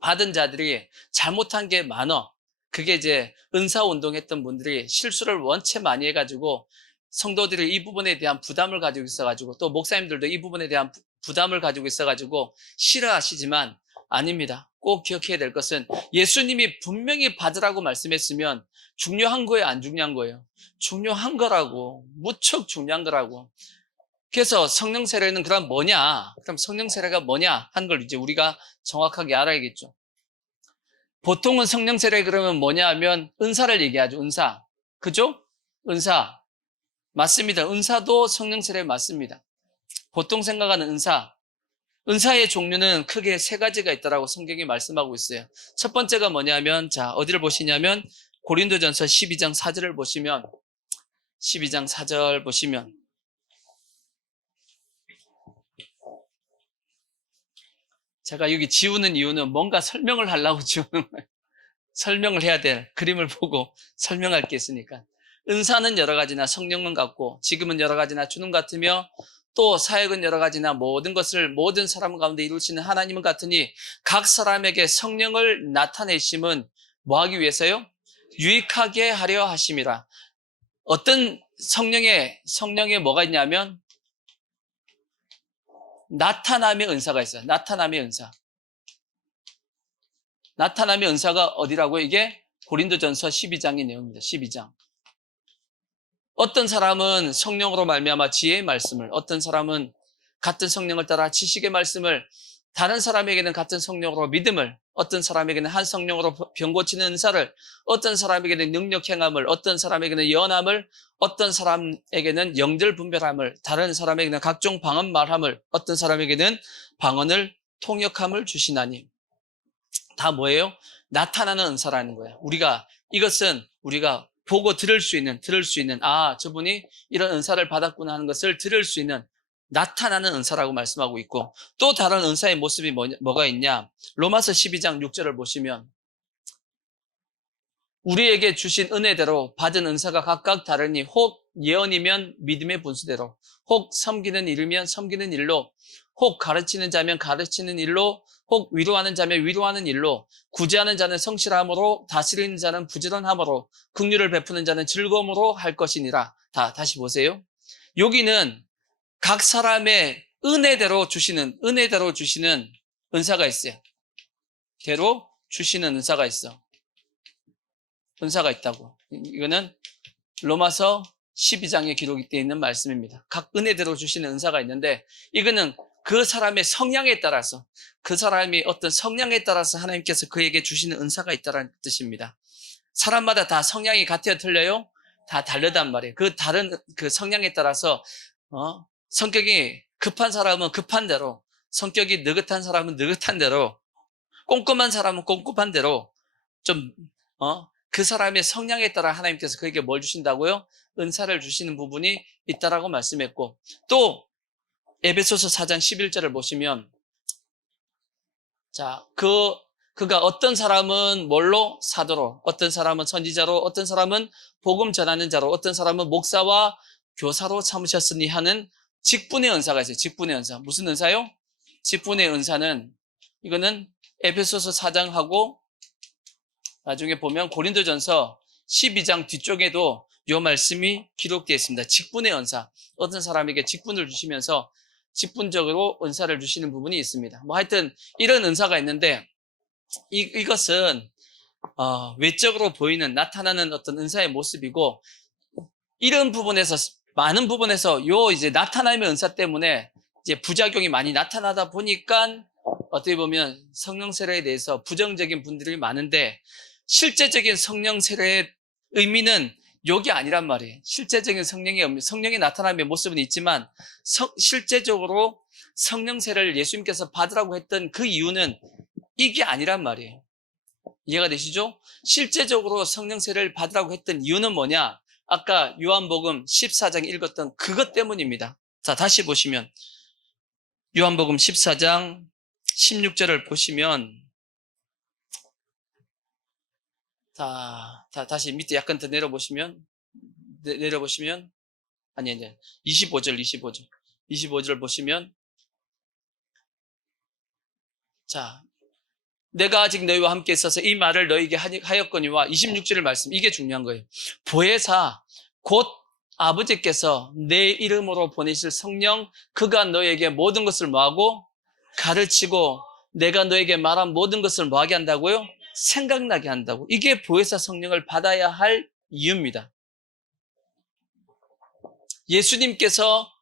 받은 자들이 잘못한 게 많아. 그게 이제 은사운동 했던 분들이 실수를 원체 많이 해가지고 성도들이 이 부분에 대한 부담을 가지고 있어가지고 또 목사님들도 이 부분에 대한 부담을 가지고 있어가지고 싫어하시지만 아닙니다. 꼭 기억해야 될 것은 예수님이 분명히 받으라고 말씀했으면 중요한 거예요? 안 중요한 거예요? 중요한 거라고. 무척 중요한 거라고. 그래서 성령 세례는 그럼 뭐냐? 그럼 성령 세례가 뭐냐? 하는 걸 이제 우리가 정확하게 알아야겠죠. 보통은 성령 세례 그러면 뭐냐 하면 은사를 얘기하죠. 은사. 그죠? 은사. 맞습니다. 은사도 성령 세례 맞습니다. 보통 생각하는 은사. 은사의 종류는 크게 세 가지가 있다라고 성경이 말씀하고 있어요. 첫 번째가 뭐냐면 자, 어디를 보시냐면 고린도전서 12장 4절을 보시면 12장 4절 보시면 제가 여기 지우는 이유는 뭔가 설명을 하려고 지우는 거예요. 설명을 해야 될 그림을 보고 설명할 게 있으니까. 은사는 여러 가지나 성령은 같고 지금은 여러 가지나 주는 같으며 또 사역은 여러 가지나 모든 것을 모든 사람 가운데 이루시는 하나님은 같으니 각 사람에게 성령을 나타내심은 뭐 하기 위해서요? 유익하게 하려 하심이라. 어떤 성령에 뭐가 있냐면 나타남의 은사가 있어요. 나타남의 은사. 나타남의 은사가 어디라고요? 이게 고린도전서 12장의 내용입니다. 12장. 어떤 사람은 성령으로 말미암아 지혜의 말씀을, 어떤 사람은 같은 성령을 따라 지식의 말씀을, 다른 사람에게는 같은 성령으로 믿음을, 어떤 사람에게는 한 성령으로 병 고치는 은사를, 어떤 사람에게는 능력 행함을, 어떤 사람에게는 연함을, 어떤 사람에게는 영들 분별함을, 다른 사람에게는 각종 방언 말함을, 어떤 사람에게는 방언을 통역함을 주시나니. 다 뭐예요? 나타나는 은사라는 거예요. 이것은 우리가 보고 들을 수 있는, 저분이 이런 은사를 받았구나 하는 것을 들을 수 있는, 나타나는 은사라고 말씀하고 있고, 또 다른 은사의 모습이 뭐가 있냐? 로마서 12장 6절을 보시면, 우리에게 주신 은혜대로 받은 은사가 각각 다르니, 혹 예언이면 믿음의 분수대로, 혹 섬기는 일이면 섬기는 일로, 혹 가르치는 자면 가르치는 일로, 혹 위로하는 자면 위로하는 일로, 구제하는 자는 성실함으로, 다스리는 자는 부지런함으로, 긍휼을 베푸는 자는 즐거움으로 할 것이니라. 다시 보세요. 여기는 각 사람의 은혜대로 주시는 은사가 있어요. 대로 주시는 은사가 있어. 은사가 있다고. 이거는 로마서 12장에 기록이 되어 있는 말씀입니다. 각 은혜대로 주시는 은사가 있는데, 이거는 그 사람의 성향에 따라서, 그 사람이 어떤 성향에 따라서 하나님께서 그에게 주시는 은사가 있다는 뜻입니다. 사람마다 다 성향이 같아요, 틀려요? 다 다르단 말이에요. 그 다른 그 성향에 따라서 성격이 급한 사람은 급한 대로, 성격이 느긋한 사람은 느긋한 대로, 꼼꼼한 사람은 꼼꼼한 대로, 그 사람의 성향에 따라 하나님께서 그에게 뭘 주신다고요? 은사를 주시는 부분이 있다라고 말씀했고, 또 에베소서 4장 11절을 보시면, 자, 그가 어떤 사람은 뭘로? 사도로, 어떤 사람은 선지자로, 어떤 사람은 복음 전하는 자로, 어떤 사람은 목사와 교사로 삼으셨으니 하는 직분의 은사가 있어요. 직분의 은사. 무슨 은사요? 직분의 은사는, 이거는 에베소서 4장하고 나중에 보면 고린도전서 12장 뒤쪽에도 이 말씀이 기록되어 있습니다. 직분의 은사. 어떤 사람에게 직분을 주시면서 직분적으로 은사를 주시는 부분이 있습니다. 하여튼 이런 은사가 있는데, 이것은 외적으로 보이는, 나타나는 어떤 은사의 모습이고, 이런 부분에서, 많은 부분에서 이제 나타나는 은사 때문에 이제 부작용이 많이 나타나다 보니까 어떻게 보면 성령 세례에 대해서 부정적인 분들이 많은데, 실제적인 성령 세례의 의미는 여기 아니란 말이에요. 실제적인 성령이 나타남의 모습은 있지만, 실제적으로 성령 세례를 예수님께서 받으라고 했던 그 이유는 이게 아니란 말이에요. 이해가 되시죠? 실제적으로 성령 세례를 받으라고 했던 이유는 뭐냐? 아까 요한복음 14장 읽었던 그것 때문입니다. 자, 다시 보시면 요한복음 14장 16절을 보시면, 다시 밑에 약간 더 내려보시면, 아니, 25절 보시면, 자, 내가 아직 너희와 함께 있어서 이 말을 너희에게 하였거니와, 26절 말씀, 이게 중요한 거예요. 보혜사, 곧 아버지께서 내 이름으로 보내실 성령, 그가 너희에게 모든 것을 뭐하고? 가르치고, 내가 너에게 말한 모든 것을 뭐하게 한다고요? 생각나게 한다고. 이게 보혜사 성령을 받아야 할 이유입니다. 예수님께서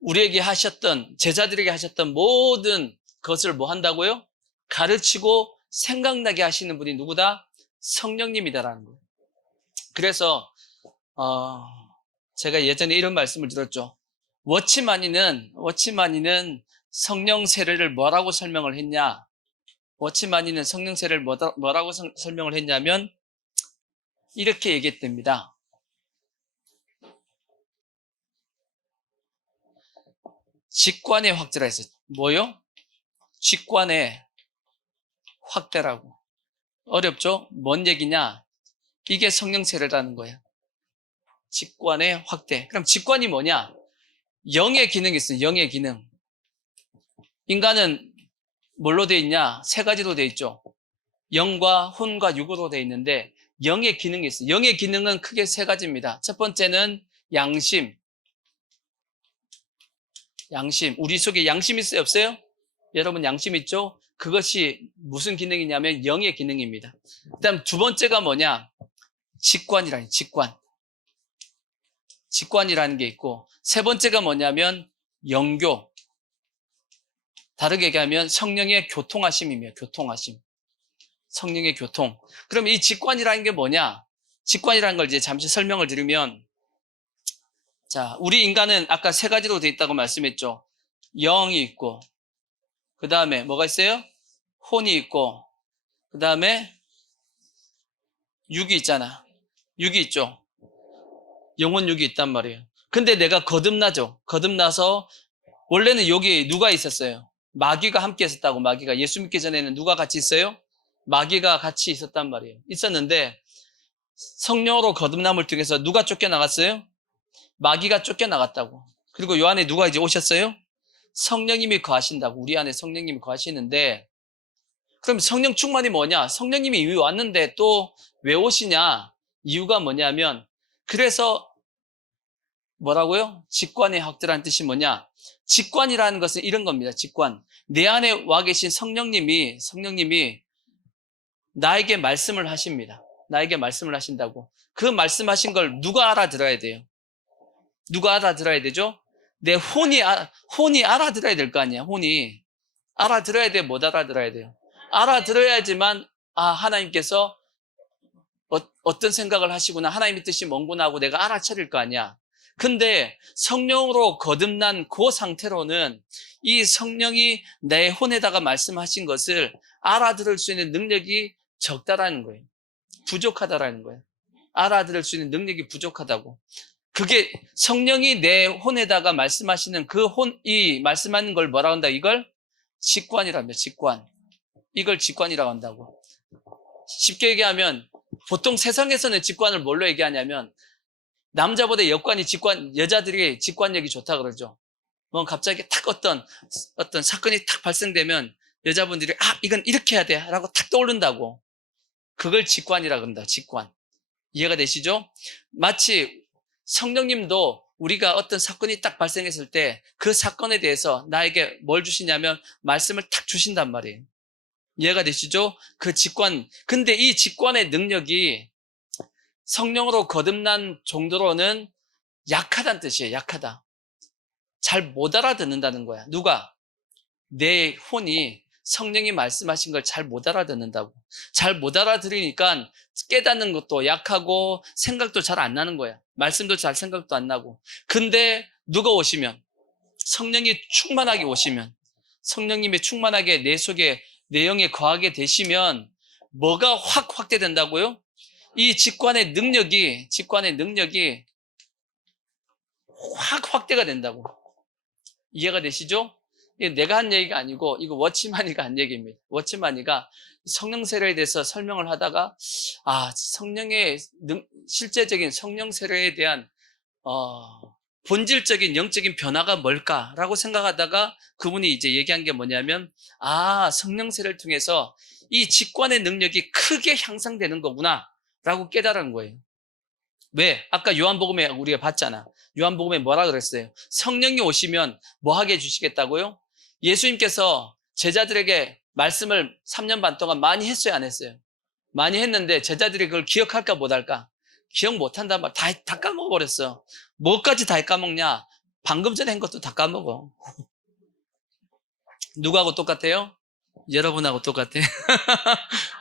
우리에게 하셨던, 제자들에게 하셨던 모든 것을 뭐 한다고요? 가르치고 생각나게 하시는 분이 누구다? 성령님이다라는 거예요. 그래서 제가 예전에 이런 말씀을 들었죠. 워치마니는 성령 세례를 뭐라고 설명을 했냐? 워치마니는 성령 세례를 뭐라고 설명을 했냐면 이렇게 얘기했답니다. 직관의 확대라 했어요. 뭐요? 직관의 확대라고. 어렵죠? 뭔 얘기냐? 이게 성령 세례라는 거예요. 직관의 확대. 그럼 직관이 뭐냐? 영의 기능이 있어요. 영의 기능. 인간은 뭘로 돼 있냐? 세 가지로 돼 있죠. 영과 혼과 육으로 돼 있는데 영의 기능이 있어요. 영의 기능은 크게 세 가지입니다. 첫 번째는 양심. 우리 속에 양심 있어요? 없어요? 여러분 양심 있죠? 그것이 무슨 기능이냐면 영의 기능입니다. 그다음 두 번째가 뭐냐? 직관이라는 게 있고, 세 번째가 뭐냐면 영교. 다르게 얘기하면 성령의 교통하심이며 교통하심. 성령의 교통. 그럼 이 직관이라는 게 뭐냐? 직관이라는 걸 이제 잠시 설명을 드리면, 자, 우리 인간은 아까 세 가지로 되어 있다고 말씀했죠. 영이 있고, 그 다음에 뭐가 있어요? 혼이 있고, 그 다음에 육이 있잖아. 육이 있죠. 영혼 육이 있단 말이에요. 근데 내가 거듭나죠. 거듭나서 원래는 여기 누가 있었어요? 마귀가 함께 있었다고. 마귀가 예수 믿기 전에는 누가 같이 있어요? 마귀가 같이 있었단 말이에요. 있었는데 성령으로 거듭남을 통해서 누가 쫓겨나갔어요? 마귀가 쫓겨나갔다고. 그리고 요 안에 누가 이제 오셨어요? 성령님이 거하신다고. 우리 안에 성령님이 거하시는데, 그럼 성령 충만이 뭐냐? 성령님이 이미 왔는데 또 왜 오시냐? 이유가 뭐냐면, 그래서 뭐라고요? 직관의 확대라는 뜻이 뭐냐? 직관이라는 것은 이런 겁니다. 직관. 내 안에 와 계신 성령님이 나에게 말씀을 하십니다. 나에게 말씀을 하신다고. 그 말씀하신 걸 누가 알아들어야 돼요? 누가 알아들어야 되죠? 내 혼이 알아들어야 될 거 아니야, 혼이. 알아들어야 돼, 못 알아들어야 돼요? 알아들어야지만, 하나님께서 어떤 생각을 하시구나, 하나님의 뜻이 뭔구나 하고 내가 알아차릴 거 아니야. 근데 성령으로 거듭난 그 상태로는 이 성령이 내 혼에다가 말씀하신 것을 알아들을 수 있는 능력이 적다라는 거예요. 부족하다라는 거예요. 알아들을 수 있는 능력이 부족하다고. 그게 성령이 내 혼에다가 말씀하시는 이 말씀하는 걸 뭐라고 한다? 이걸 직관이랍니다. 직관. 이걸 직관이라고 한다고. 쉽게 얘기하면 보통 세상에서는 직관을 뭘로 얘기하냐면 남자보다 여자들이 직관력이 좋다 그러죠. 뭐 갑자기 탁 어떤 사건이 탁 발생되면 여자분들이 이건 이렇게 해야 돼 라고 탁 떠오른다고. 그걸 직관이라고 한다. 직관. 이해가 되시죠? 마치 성령님도 우리가 어떤 사건이 딱 발생했을 때 그 사건에 대해서 나에게 뭘 주시냐면 말씀을 탁 주신단 말이에요. 이해가 되시죠? 그 직관. 근데 이 직관의 능력이 성령으로 거듭난 정도로는 약하다는 뜻이에요. 약하다. 잘 못 알아듣는다는 거야. 누가? 내 혼이 성령이 말씀하신 걸 잘 못 알아듣는다고. 잘 못 알아들으니까 깨닫는 것도 약하고 생각도 잘 안 나는 거야. 말씀도 잘 생각도 안 나고. 근데 누가 오시면, 성령이 충만하게 오시면, 성령님이 충만하게 내 속에, 내 영에 거하게 되시면 뭐가 확 확대된다고요? 이 직관의 능력이 확 확대가 된다고. 이해가 되시죠? 이게 내가 한 얘기가 아니고 이거 워치마니가 한 얘기입니다. 워치마니가 성령 세례에 대해서 설명을 하다가 성령의 실제적인 성령 세례에 대한 본질적인 영적인 변화가 뭘까라고 생각하다가 그분이 이제 얘기한 게 뭐냐면 성령 세례를 통해서 이 직관의 능력이 크게 향상되는 거구나 라고 깨달은 거예요. 왜? 아까 요한복음에 우리가 봤잖아. 요한복음에 뭐라 그랬어요? 성령이 오시면 뭐 하게 해주시겠다고요? 예수님께서 제자들에게 말씀을 3년 반 동안 많이 했어요, 안 했어요? 많이 했는데 제자들이 그걸 기억할까 못할까? 기억 못한단 말. 다 까먹어버렸어. 뭐까지 다 까먹냐? 방금 전에 한 것도 다 까먹어. 누구하고 똑같아요? 여러분하고 똑같아.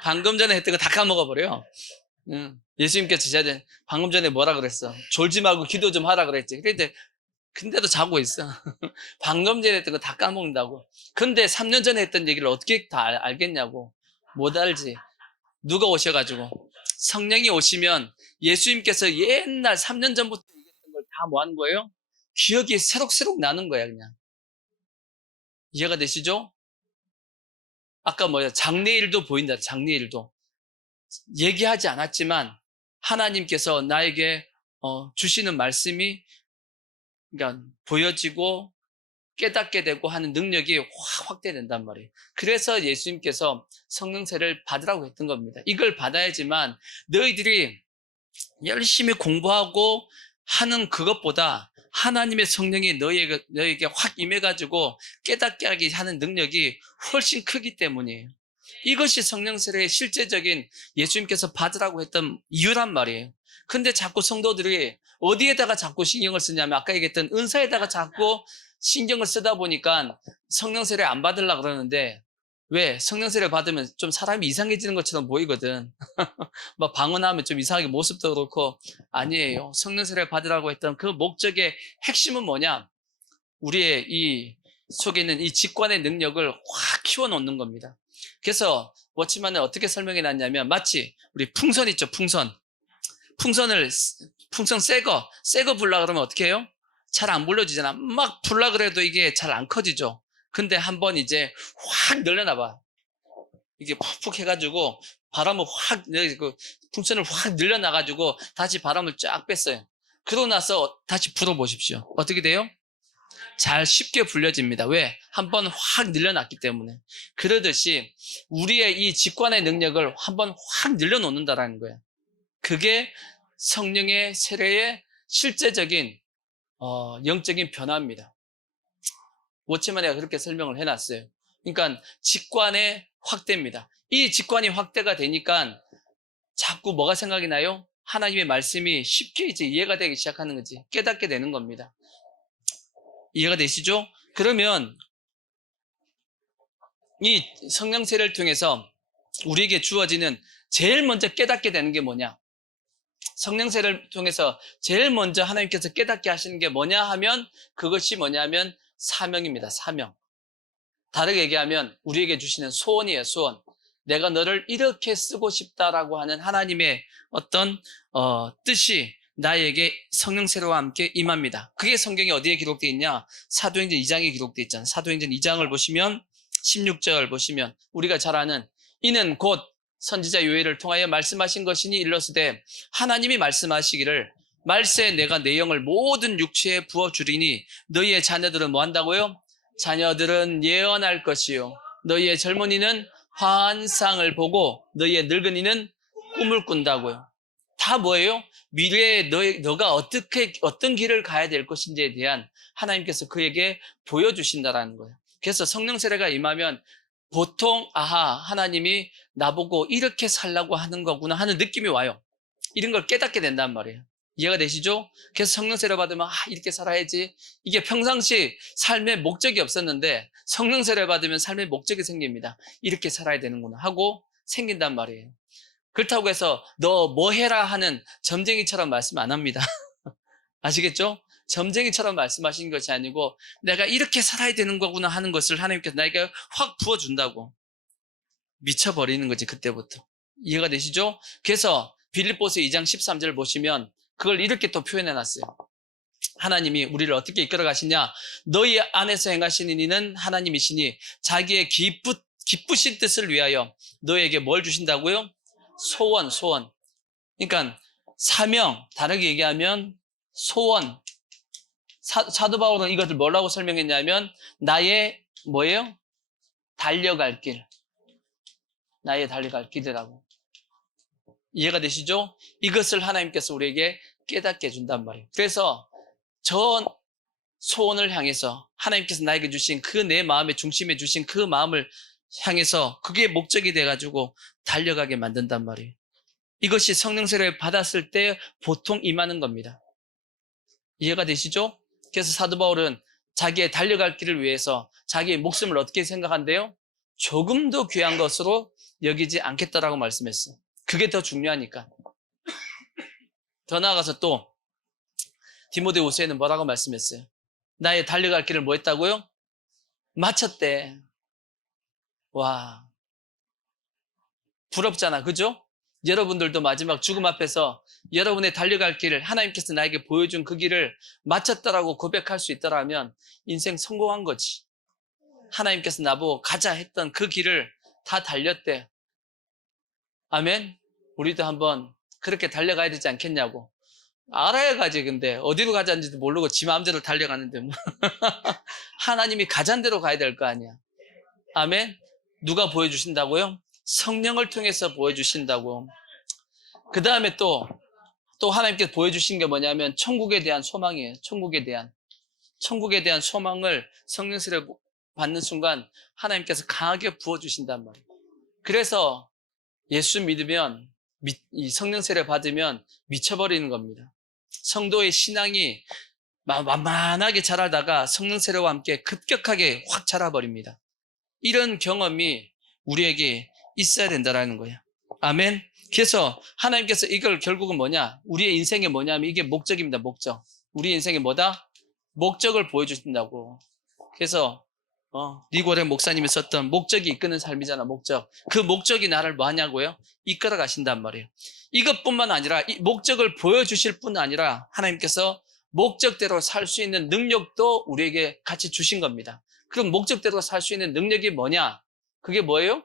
방금 전에 했던 거 다 까먹어버려. 예수님께서 제자들 방금 전에 뭐라 그랬어? 졸지 말고 기도 좀 하라 그랬지. 근데도 자고 있어. 방금 전에 했던 거 다 까먹는다고. 근데 3년 전에 했던 얘기를 어떻게 다 알겠냐고. 못 알지. 누가 오셔가지고. 성령이 오시면 예수님께서 옛날 3년 전부터 얘기했던 걸 다 뭐 하는 거예요? 기억이 새록새록 나는 거야, 그냥. 이해가 되시죠? 아까 장래일도 보인다, 장래일도. 얘기하지 않았지만 하나님께서 나에게 주시는 말씀이 그러니까 보여지고 깨닫게 되고 하는 능력이 확 확대된단 말이에요. 그래서 예수님께서 성령세를 받으라고 했던 겁니다. 이걸 받아야지만 너희들이 열심히 공부하고 하는 그것보다 하나님의 성령이 너희에게 확 임해가지고 깨닫게 하게 하는 능력이 훨씬 크기 때문이에요. 이것이 성령세례의 실제적인 예수님께서 받으라고 했던 이유란 말이에요. 근데 자꾸 성도들이 어디에다가 자꾸 신경을 쓰냐면 아까 얘기했던 은사에다가 자꾸 신경을 쓰다 보니까 성령세례 안 받으려고 그러는데 왜? 성령 세례 받으면 좀 사람이 이상해지는 것처럼 보이거든. 막 방언하면 좀 이상하게 모습도 그렇고. 아니에요. 성령 세례 받으라고 했던 그 목적의 핵심은 뭐냐? 우리의 이 속에 있는 이 직관의 능력을 확 키워놓는 겁니다. 그래서 워치만은 어떻게 설명해 놨냐면, 마치 우리 풍선 있죠, 풍선. 풍선 새 거 불라 그러면 어떻게 해요? 잘 안 불려지잖아. 막 불라 그래도 이게 잘 안 커지죠. 근데 한번 이제 확 늘려놔 봐. 이게 푹푹 해가지고 바람을 확, 그 풍선을 확 늘려놔가지고 다시 바람을 쫙 뺐어요. 그러고 나서 다시 불어보십시오. 어떻게 돼요? 잘 쉽게 불려집니다. 왜? 한번 확 늘려놨기 때문에. 그러듯이 우리의 이 직관의 능력을 한번 확 늘려놓는다라는 거예요. 그게 성령의 세례의 실제적인 영적인 변화입니다. 워치만이가 그렇게 설명을 해놨어요. 그러니까 직관의 확대입니다. 이 직관이 확대가 되니까 자꾸 뭐가 생각이 나요? 하나님의 말씀이 쉽게 이제 이해가 되기 시작하는 거지. 깨닫게 되는 겁니다. 이해가 되시죠? 그러면 이 성령 세례를 통해서 우리에게 주어지는 제일 먼저 깨닫게 되는 게 뭐냐? 성령 세례를 통해서 제일 먼저 하나님께서 깨닫게 하시는 게 뭐냐 하면 그것이 뭐냐면 사명입니다. 사명. 다르게 얘기하면 우리에게 주시는 소원이에요. 소원. 내가 너를 이렇게 쓰고 싶다라고 하는 하나님의 어떤 뜻이 나에게 성령 세례와 함께 임합니다. 그게 성경에 어디에 기록되어 있냐? 사도행전 2장에 기록되어 있잖아요. 사도행전 2장을 보시면 16절 보시면 우리가 잘 아는 이는 곧 선지자 요엘을 통하여 말씀하신 것이니 일러스되 하나님이 말씀하시기를 말세 내가 내 영을 모든 육체에 부어주리니 너희의 자녀들은 뭐 한다고요? 자녀들은 예언할 것이요 너희의 젊은이는 환상을 보고 너희의 늙은이는 꿈을 꾼다고요. 다 뭐예요? 미래에 너가 어떤 길을 가야 될 것인지에 대한 하나님께서 그에게 보여주신다라는 거예요. 그래서 성령 세례가 임하면 보통 하나님이 나보고 이렇게 살라고 하는 거구나 하는 느낌이 와요. 이런 걸 깨닫게 된단 말이에요. 이해가 되시죠? 그래서 성령 세례 받으면 이렇게 살아야지. 이게 평상시 삶의 목적이 없었는데 성령 세례 받으면 삶의 목적이 생깁니다. 이렇게 살아야 되는구나 하고 생긴단 말이에요. 그렇다고 해서 너 뭐 해라 하는 점쟁이처럼 말씀 안 합니다. 아시겠죠? 점쟁이처럼 말씀하시는 것이 아니고 내가 이렇게 살아야 되는 거구나 하는 것을 하나님께서 나에게 확 부어준다고. 미쳐버리는 거지 그때부터. 이해가 되시죠? 그래서 빌립보서 2장 13절 보시면 그걸 이렇게 또 표현해놨어요. 하나님이 우리를 어떻게 이끌어 가시냐? 너희 안에서 행하시는 이는 하나님이시니 자기의 기쁘신 뜻을 위하여 너희에게 뭘 주신다고요? 소원. 그러니까 사명, 다르게 얘기하면 소원. 사도 바울은 이것을 뭐라고 설명했냐면 나의 뭐예요? 달려갈 길. 나의 달려갈 길이라고. 이해가 되시죠? 이것을 하나님께서 우리에게 깨닫게 해준단 말이에요. 그래서 저 소원을 향해서 하나님께서 나에게 주신 그 내 마음의 중심에 주신 그 마음을 향해서 그게 목적이 돼가지고 달려가게 만든단 말이에요. 이것이 성령 세례를 받았을 때 보통 임하는 겁니다. 이해가 되시죠? 그래서 사도 바울은 자기의 달려갈 길을 위해서 자기의 목숨을 어떻게 생각한대요? 조금도 귀한 것으로 여기지 않겠다라고 말씀했어요. 그게 더 중요하니까. 더 나아가서 또 디모데후서에는 뭐라고 말씀했어요? 나의 달려갈 길을 뭐 했다고요? 마쳤대. 와, 부럽잖아, 그죠? 여러분들도 마지막 죽음 앞에서 여러분의 달려갈 길을 하나님께서 나에게 보여준 그 길을 마쳤다라고 고백할 수 있더라면 인생 성공한 거지. 하나님께서 나보고 가자 했던 그 길을 다 달렸대. 아멘? 우리도 한번 그렇게 달려가야 되지 않겠냐고. 알아야 가지. 근데 어디로 가자는지도 모르고 지 마음대로 달려가는데 뭐. 하나님이 가잔 대로 가야 될 거 아니야. 아멘? 누가 보여주신다고요? 성령을 통해서 보여주신다고. 그 다음에 또 하나님께서 보여주신 게 뭐냐면 천국에 대한 소망이에요. 천국에 대한 소망을 성령 세례를 받는 순간 하나님께서 강하게 부어주신단 말이에요. 그래서 예수 믿으면 이 성령 세례 받으면 미쳐버리는 겁니다. 성도의 신앙이 만만하게 자라다가 성령 세례와 함께 급격하게 확 자라버립니다. 이런 경험이 우리에게 있어야 된다라는 거예요. 아멘. 그래서 하나님께서 이걸 결국은 뭐냐? 우리의 인생이 뭐냐면 이게 목적입니다. 목적. 우리 인생이 뭐다? 목적을 보여주신다고. 그래서 리고레 목사님이 썼던 목적이 이끄는 삶이잖아. 목적. 그 목적이 나를 뭐 하냐고요? 이끌어 가신단 말이에요. 이것뿐만 아니라 이 목적을 보여주실 뿐 아니라 하나님께서 목적대로 살 수 있는 능력도 우리에게 같이 주신 겁니다. 그럼 목적대로 살 수 있는 능력이 뭐냐? 그게 뭐예요?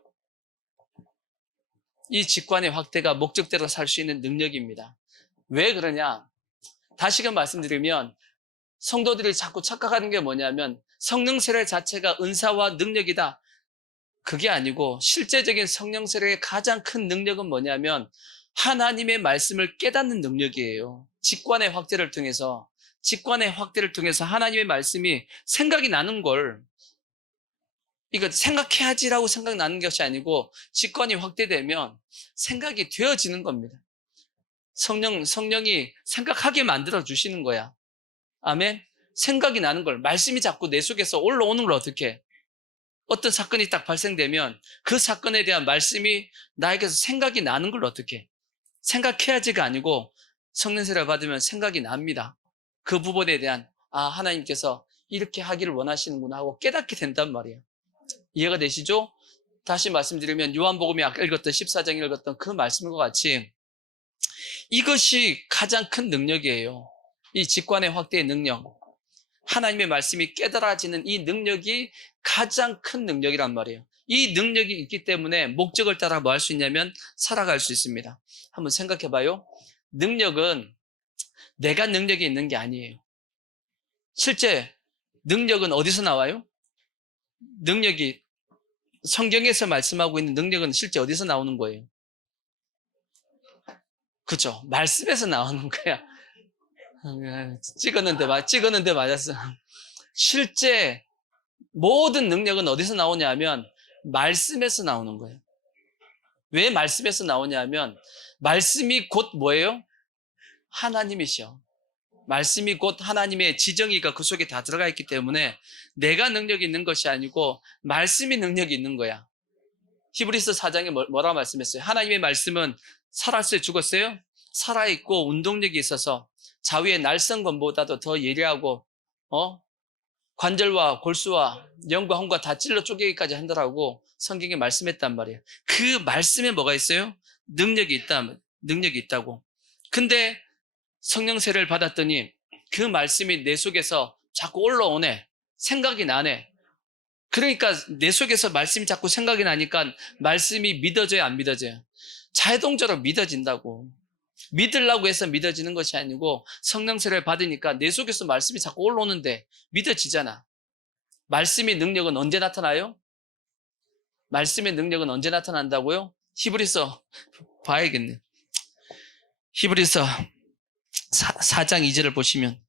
이 직관의 확대가 목적대로 살 수 있는 능력입니다. 왜 그러냐? 다시금 말씀드리면 성도들이 자꾸 착각하는 게 뭐냐면 성령 세례 자체가 은사와 능력이다. 그게 아니고 실제적인 성령 세례의 가장 큰 능력은 뭐냐면 하나님의 말씀을 깨닫는 능력이에요. 직관의 확대를 통해서 하나님의 말씀이 생각이 나는 걸, 이거 생각해야지라고 생각나는 것이 아니고 직관이 확대되면 생각이 되어지는 겁니다. 성령이 생각하게 만들어 주시는 거야. 아멘. 생각이 나는 걸, 말씀이 자꾸 내 속에서 올라오는 걸 어떻게 해? 어떤 사건이 딱 발생되면 그 사건에 대한 말씀이 나에게서 생각이 나는 걸 어떻게 해? 생각해야지가 아니고 성령 세례를 받으면 생각이 납니다. 그 부분에 대한 하나님께서 이렇게 하기를 원하시는구나 하고 깨닫게 된단 말이에요. 이해가 되시죠? 다시 말씀드리면 요한복음이 아까 읽었던 14장에 읽었던 그 말씀과 같이 이것이 가장 큰 능력이에요. 이 직관의 확대의 능력, 하나님의 말씀이 깨달아지는 이 능력이 가장 큰 능력이란 말이에요. 이 능력이 있기 때문에 목적을 따라 뭐 할 수 있냐면 살아갈 수 있습니다. 한번 생각해 봐요. 능력은 내가 능력이 있는 게 아니에요. 실제 능력은 어디서 나와요? 능력이 성경에서 말씀하고 있는 능력은 실제 어디서 나오는 거예요? 그죠? 말씀에서 나오는 거야. 찍었는데 맞았어. 실제 모든 능력은 어디서 나오냐면 말씀에서 나오는 거예요. 왜 말씀에서 나오냐면 말씀이 곧 뭐예요? 하나님이시여. 말씀이 곧 하나님의 지정의가 그 속에 다 들어가 있기 때문에 내가 능력이 있는 것이 아니고 말씀이 능력이 있는 거야. 히브리서 4장에 뭐라고 말씀했어요? 하나님의 말씀은 살았어요? 죽었어요? 살아있고 운동력이 있어서 자위의 날성검보다도 더 예리하고 관절과 골수와 영과 혼과 다 찔러 쪼개기까지 한다라고 성경에 말씀했단 말이에요. 그 말씀에 뭐가 있어요? 능력이 있다고. 근데 성령 세례를 받았더니 그 말씀이 내 속에서 자꾸 올라오네. 생각이 나네. 그러니까 내 속에서 말씀이 자꾸 생각이 나니까 말씀이 믿어져요, 안 믿어져요? 자동적으로 믿어진다고. 믿으려고 해서 믿어지는 것이 아니고 성령 세례를 받으니까 내 속에서 말씀이 자꾸 올라오는데 믿어지잖아. 말씀의 능력은 언제 나타나요? 말씀의 능력은 언제 나타난다고요? 히브리서 봐야겠네. 히브리서 4장 2절을 보시면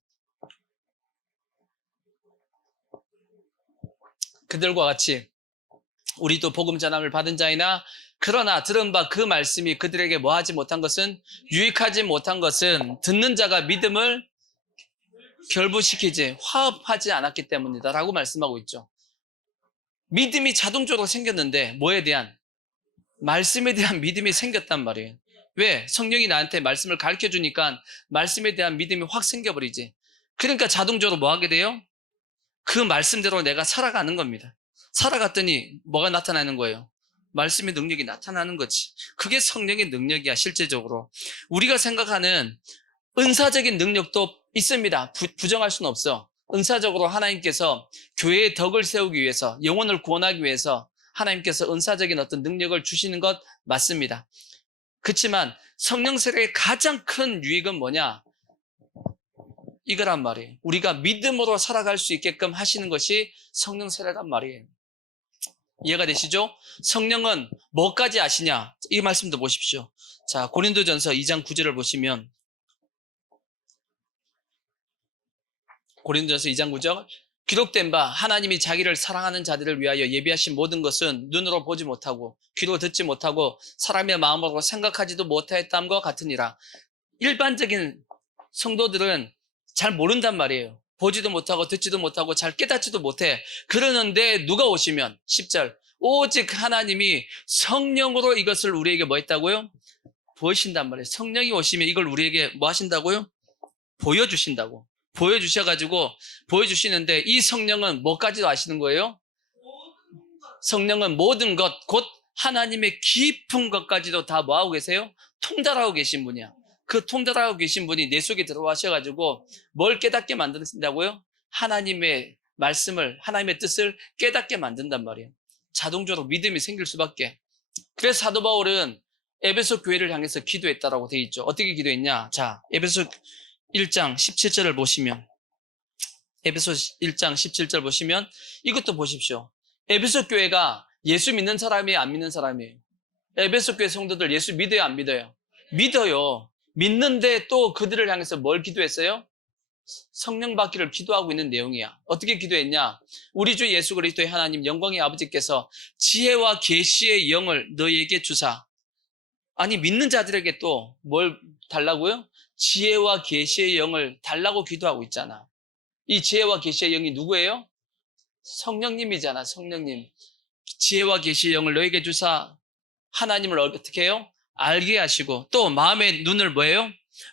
그들과 같이 우리도 복음 전함을 받은 자이나 그러나 들은 바 그 말씀이 그들에게 뭐하지 못한 것은 유익하지 못한 것은 듣는 자가 믿음을 결부시키지 화합하지 않았기 때문이다 라고 말씀하고 있죠. 믿음이 자동적으로 생겼는데 뭐에 대한? 말씀에 대한 믿음이 생겼단 말이에요. 왜? 성령이 나한테 말씀을 가르쳐 주니까 말씀에 대한 믿음이 확 생겨버리지. 그러니까 자동적으로 뭐 하게 돼요? 그 말씀대로 내가 살아가는 겁니다. 살아갔더니 뭐가 나타나는 거예요? 말씀의 능력이 나타나는 거지. 그게 성령의 능력이야. 실제적으로 우리가 생각하는 은사적인 능력도 있습니다. 부정할 수는 없어. 은사적으로 하나님께서 교회의 덕을 세우기 위해서, 영혼을 구원하기 위해서 하나님께서 은사적인 어떤 능력을 주시는 것 맞습니다. 그렇지만 성령 세례의 가장 큰 유익은 뭐냐? 이거란 말이에요. 우리가 믿음으로 살아갈 수 있게끔 하시는 것이 성령 세례란 말이에요. 이해가 되시죠? 성령은 뭐까지 아시냐? 이 말씀도 보십시오. 자, 고린도전서 2장 9절을 보시면 고린도전서 2장 9절 기록된 바 하나님이 자기를 사랑하는 자들을 위하여 예비하신 모든 것은 눈으로 보지 못하고 귀로 듣지 못하고 사람의 마음으로 생각하지도 못하였다함과 같으니라. 일반적인 성도들은 잘 모른단 말이에요. 보지도 못하고 듣지도 못하고 잘 깨닫지도 못해. 그러는데 누가 오시면 10절 오직 하나님이 성령으로 이것을 우리에게 뭐 했다고요? 보이신단 말이에요. 성령이 오시면 이걸 우리에게 뭐 하신다고요? 보여주신다고. 보여주시는데 이 성령은 뭐까지도 아시는 거예요? 성령은 모든 것, 곧 하나님의 깊은 것까지도 다 뭐하고 계세요? 통달하고 계신 분이야. 그 통달하고 계신 분이 내 속에 들어와셔가지고 뭘 깨닫게 만든다고요? 하나님의 말씀을, 하나님의 뜻을 깨닫게 만든단 말이에요. 자동적으로 믿음이 생길 수밖에. 그래서 사도 바울은 에베소 교회를 향해서 기도했다라고 되어 있죠. 어떻게 기도했냐? 자, 에베소 1장 17절을 보시면, 에베소 1장 17절 보시면 이것도 보십시오. 에베소 교회가 예수 믿는 사람이에요, 안 믿는 사람이에요? 에베소 교회 성도들 예수 믿어요, 안 믿어요? 믿어요. 믿는데 또 그들을 향해서 뭘 기도했어요? 성령 받기를 기도하고 있는 내용이야. 어떻게 기도했냐? 우리 주 예수 그리스도의 하나님 영광의 아버지께서 지혜와 계시의 영을 너희에게 주사. 아니, 믿는 자들에게 또 뭘 달라고요? 지혜와 계시의 영을 달라고 기도하고 있잖아. 이 지혜와 계시의 영이 누구예요? 성령님이잖아, 성령님. 지혜와 계시의 영을 너에게 주사 하나님을 어떻게 해요? 알게 하시고 또 마음의 눈을 뭐예요?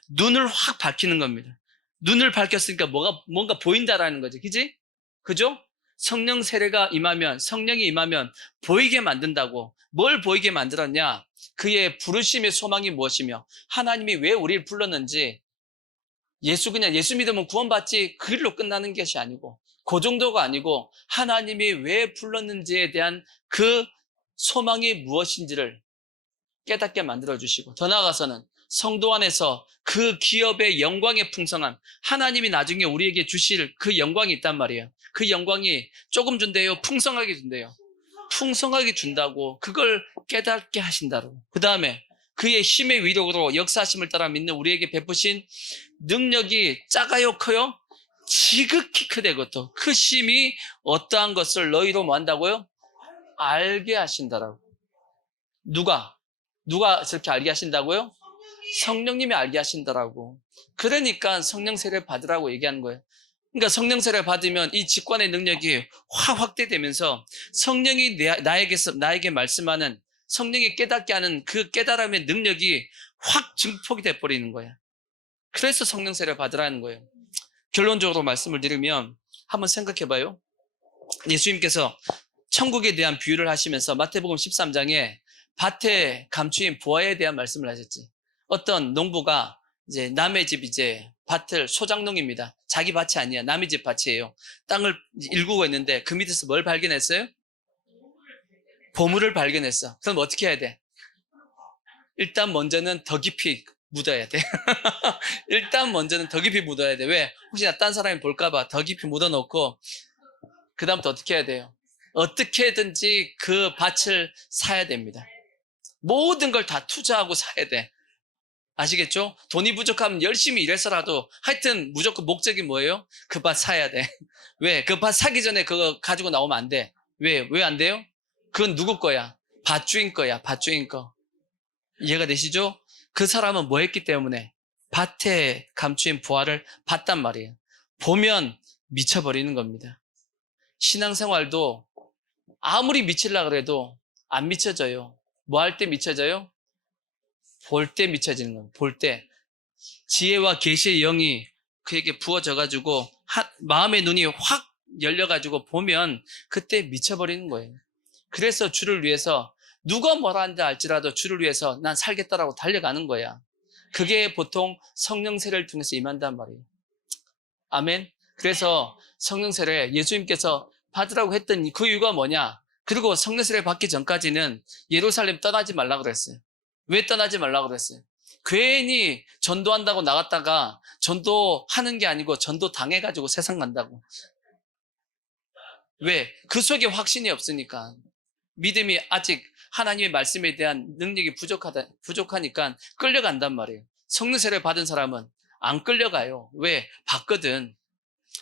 눈을 확 밝히는 겁니다. 눈을 밝혔으니까 뭔가 보인다라는 거죠. 그지? 그죠? 성령 세례가 임하면, 성령이 임하면 보이게 만든다고. 뭘 보이게 만들었냐? 그의 부르심의 소망이 무엇이며 하나님이 왜 우리를 불렀는지. 그냥 예수 믿으면 구원받지 그 일로 끝나는 것이 아니고 그 정도가 아니고 하나님이 왜 불렀는지에 대한 그 소망이 무엇인지를 깨닫게 만들어주시고 더 나아가서는 성도 안에서 그 기업의 영광의 풍성함, 하나님이 나중에 우리에게 주실 그 영광이 있단 말이에요. 그 영광이 조금 준대요? 풍성하게 준대요? 풍성하게 준다고. 그걸 깨닫게 하신다고. 그 다음에 그의 힘의 위력으로 역사하심을 따라 믿는 우리에게 베푸신 능력이 작아요, 커요? 지극히 크대. 그것도 그 힘이 어떠한 것을 너희로 뭐 한다고요? 알게 하신다라고. 누가 저렇게 알게 하신다고요? 성령님이 알게 하신다라고. 그러니까 성령 세례 받으라고 얘기하는 거예요. 그러니까 성령 세례 받으면 이 직관의 능력이 확 확대되면서 성령이 나에게 말씀하는, 성령이 깨닫게 하는 그 깨달음의 능력이 확 증폭이 돼버리는 거예요. 그래서 성령 세례 받으라는 거예요. 결론적으로 말씀을 드리면 한번 생각해봐요. 예수님께서 천국에 대한 비유를 하시면서 마태복음 13장에 밭에 감추인 부화에 대한 말씀을 하셨지. 어떤 농부가 이제 남의 집 밭을, 소작농입니다. 자기 밭이 아니야. 남의 집 밭이에요. 땅을 일구고 있는데 그 밑에서 뭘 발견했어요? 보물을 발견했어. 그럼 어떻게 해야 돼? 일단 먼저는 더 깊이 묻어야 돼. 일단 먼저는 더 깊이 묻어야 돼. 왜? 혹시나 딴 사람이 볼까봐 더 깊이 묻어놓고 그 다음부터 어떻게 해야 돼요? 어떻게든지 그 밭을 사야 됩니다. 모든 걸 다 투자하고 사야 돼. 아시겠죠? 돈이 부족하면 열심히 일해서라도 하여튼 무조건 목적이 뭐예요? 그 밭 사야 돼. 왜? 그 밭 사기 전에 그거 가지고 나오면 안 돼. 왜 안 돼요? 그건 누구 거야? 밭주인 거야. 밭주인 거. 이해가 되시죠? 그 사람은 뭐 했기 때문에? 밭에 감추인 부화를 봤단 말이에요. 보면 미쳐버리는 겁니다. 신앙생활도 아무리 미치려고 그래도 안 미쳐져요. 뭐 할 때 미쳐져요? 볼 때 미쳐지는 겁니다. 볼 때. 지혜와 계시의 영이 그에게 부어져가지고 마음의 눈이 확 열려가지고 보면 그때 미쳐버리는 거예요. 그래서 주를 위해서 누가 뭐라 하는지 알지라도 주를 위해서 난 살겠다라고 달려가는 거야. 그게 보통 성령 세례를 통해서 임한단 말이에요. 아멘. 그래서 성령 세례 예수님께서 받으라고 했던 그 이유가 뭐냐? 그리고 성령 세례 받기 전까지는 예루살렘 떠나지 말라고 그랬어요. 왜 떠나지 말라고 그랬어요? 괜히 전도한다고 나갔다가 전도하는 게 아니고 전도 당해가지고 세상 간다고. 왜? 그 속에 확신이 없으니까. 믿음이 아직 하나님의 말씀에 대한 능력이 부족하니까 끌려간단 말이에요. 성령 세례 받은 사람은 안 끌려가요. 왜? 봤거든.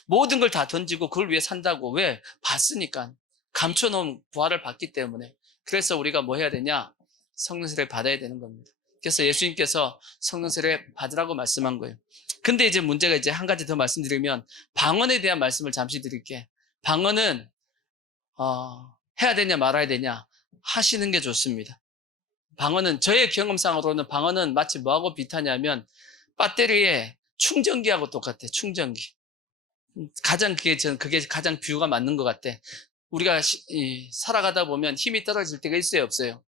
모든 걸 다 던지고 그걸 위해 산다고. 왜? 봤으니까. 감춰놓은 부활을 받기 때문에. 그래서 우리가 뭐 해야 되냐? 성령 세례 받아야 되는 겁니다. 그래서 예수님께서 성령 세례 받으라고 말씀한 거예요. 근데 이제 문제가 이제 한 가지 더 말씀드리면 방언에 대한 말씀을 잠시 드릴게. 방언은 해야 되냐 말아야 되냐 하시는 게 좋습니다. 방언은 저의 경험상으로는 방언은 마치 뭐하고 비슷하냐면 배터리에 충전기하고 똑같아. 충전기. 가장 그게 가장 비유가 맞는 것 같아. 우리가 살아가다 보면 힘이 떨어질 때가 있어요, 없어요?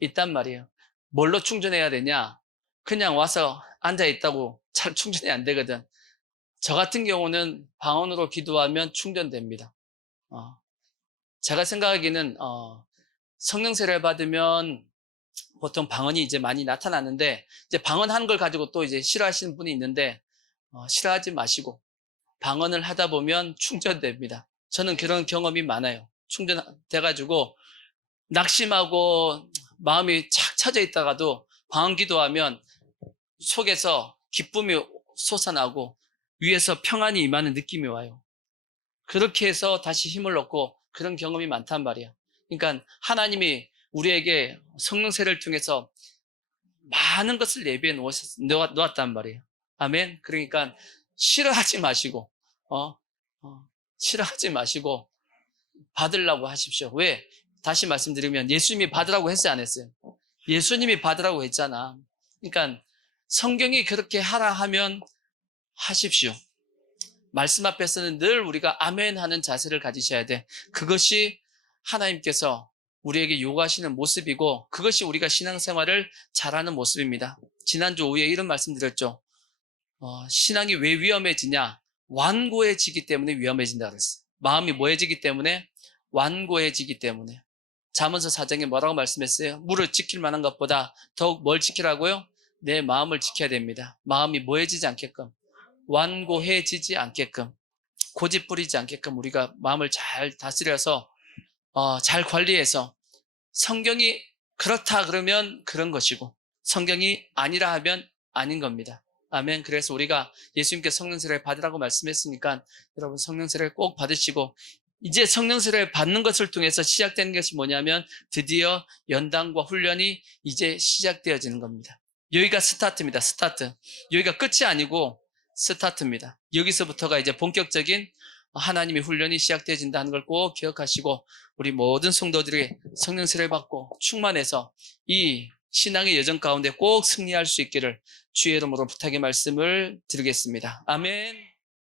있단 말이에요. 뭘로 충전해야 되냐? 그냥 와서 앉아 있다고 잘 충전이 안 되거든. 저 같은 경우는 방언으로 기도하면 충전됩니다. 제가 생각하기는 성령 세례를 받으면 보통 방언이 이제 많이 나타나는데, 이제 방언하는 걸 가지고 또 이제 싫어하시는 분이 있는데, 싫어하지 마시고 방언을 하다 보면 충전됩니다. 저는 그런 경험이 많아요. 충전돼가지고 낙심하고 마음이 착 처져 있다가도 방언 기도하면 속에서 기쁨이 솟아나고 위에서 평안이 임하는 느낌이 와요. 그렇게 해서 다시 힘을 얻고 그런 경험이 많단 말이야. 그러니까 하나님이 우리에게 성령 세례를 통해서 많은 것을 예비해 놓았단 말이에요. 아멘. 그러니까 싫어하지 마시고 싫어하지 마시고 받으려고 하십시오. 왜? 다시 말씀드리면 예수님이 받으라고 했어요, 안 했어요? 예수님이 받으라고 했잖아. 그러니까 성경이 그렇게 하라 하면 하십시오. 말씀 앞에서는 늘 우리가 아멘 하는 자세를 가지셔야 돼. 그것이 하나님께서 우리에게 요구하시는 모습이고 그것이 우리가 신앙생활을 잘하는 모습입니다. 지난주 오후에 이런 말씀 드렸죠. 신앙이 왜 위험해지냐? 완고해지기 때문에 위험해진다 그랬어요. 마음이 뭐해지기 때문에? 완고해지기 때문에. 잠언서 4장에 뭐라고 말씀했어요? 물을 지킬 만한 것보다 더욱 뭘 지키라고요? 내 마음을 지켜야 됩니다. 마음이 뭐해지지 않게끔, 완고해지지 않게끔, 고집 부리지 않게끔 우리가 마음을 잘 다스려서 잘 관리해서 성경이 그렇다 그러면 그런 것이고 성경이 아니라 하면 아닌 겁니다. 아멘. 그래서 우리가 예수님께 성령 세례를 받으라고 말씀했으니까 여러분 성령 세례를 꼭 받으시고 이제 성령 세례를 받는 것을 통해서 시작되는 것이 뭐냐면 드디어 연단과 훈련이 이제 시작되어지는 겁니다. 여기가 스타트입니다. 스타트. 여기가 끝이 아니고 스타트입니다. 여기서부터가 이제 본격적인 하나님의 훈련이 시작되어진다는 걸 꼭 기억하시고 우리 모든 성도들에게 성령 세례를 받고 충만해서 이 신앙의 여정 가운데 꼭 승리할 수 있기를 주의 이름으로 부탁의 말씀을 드리겠습니다. 아멘.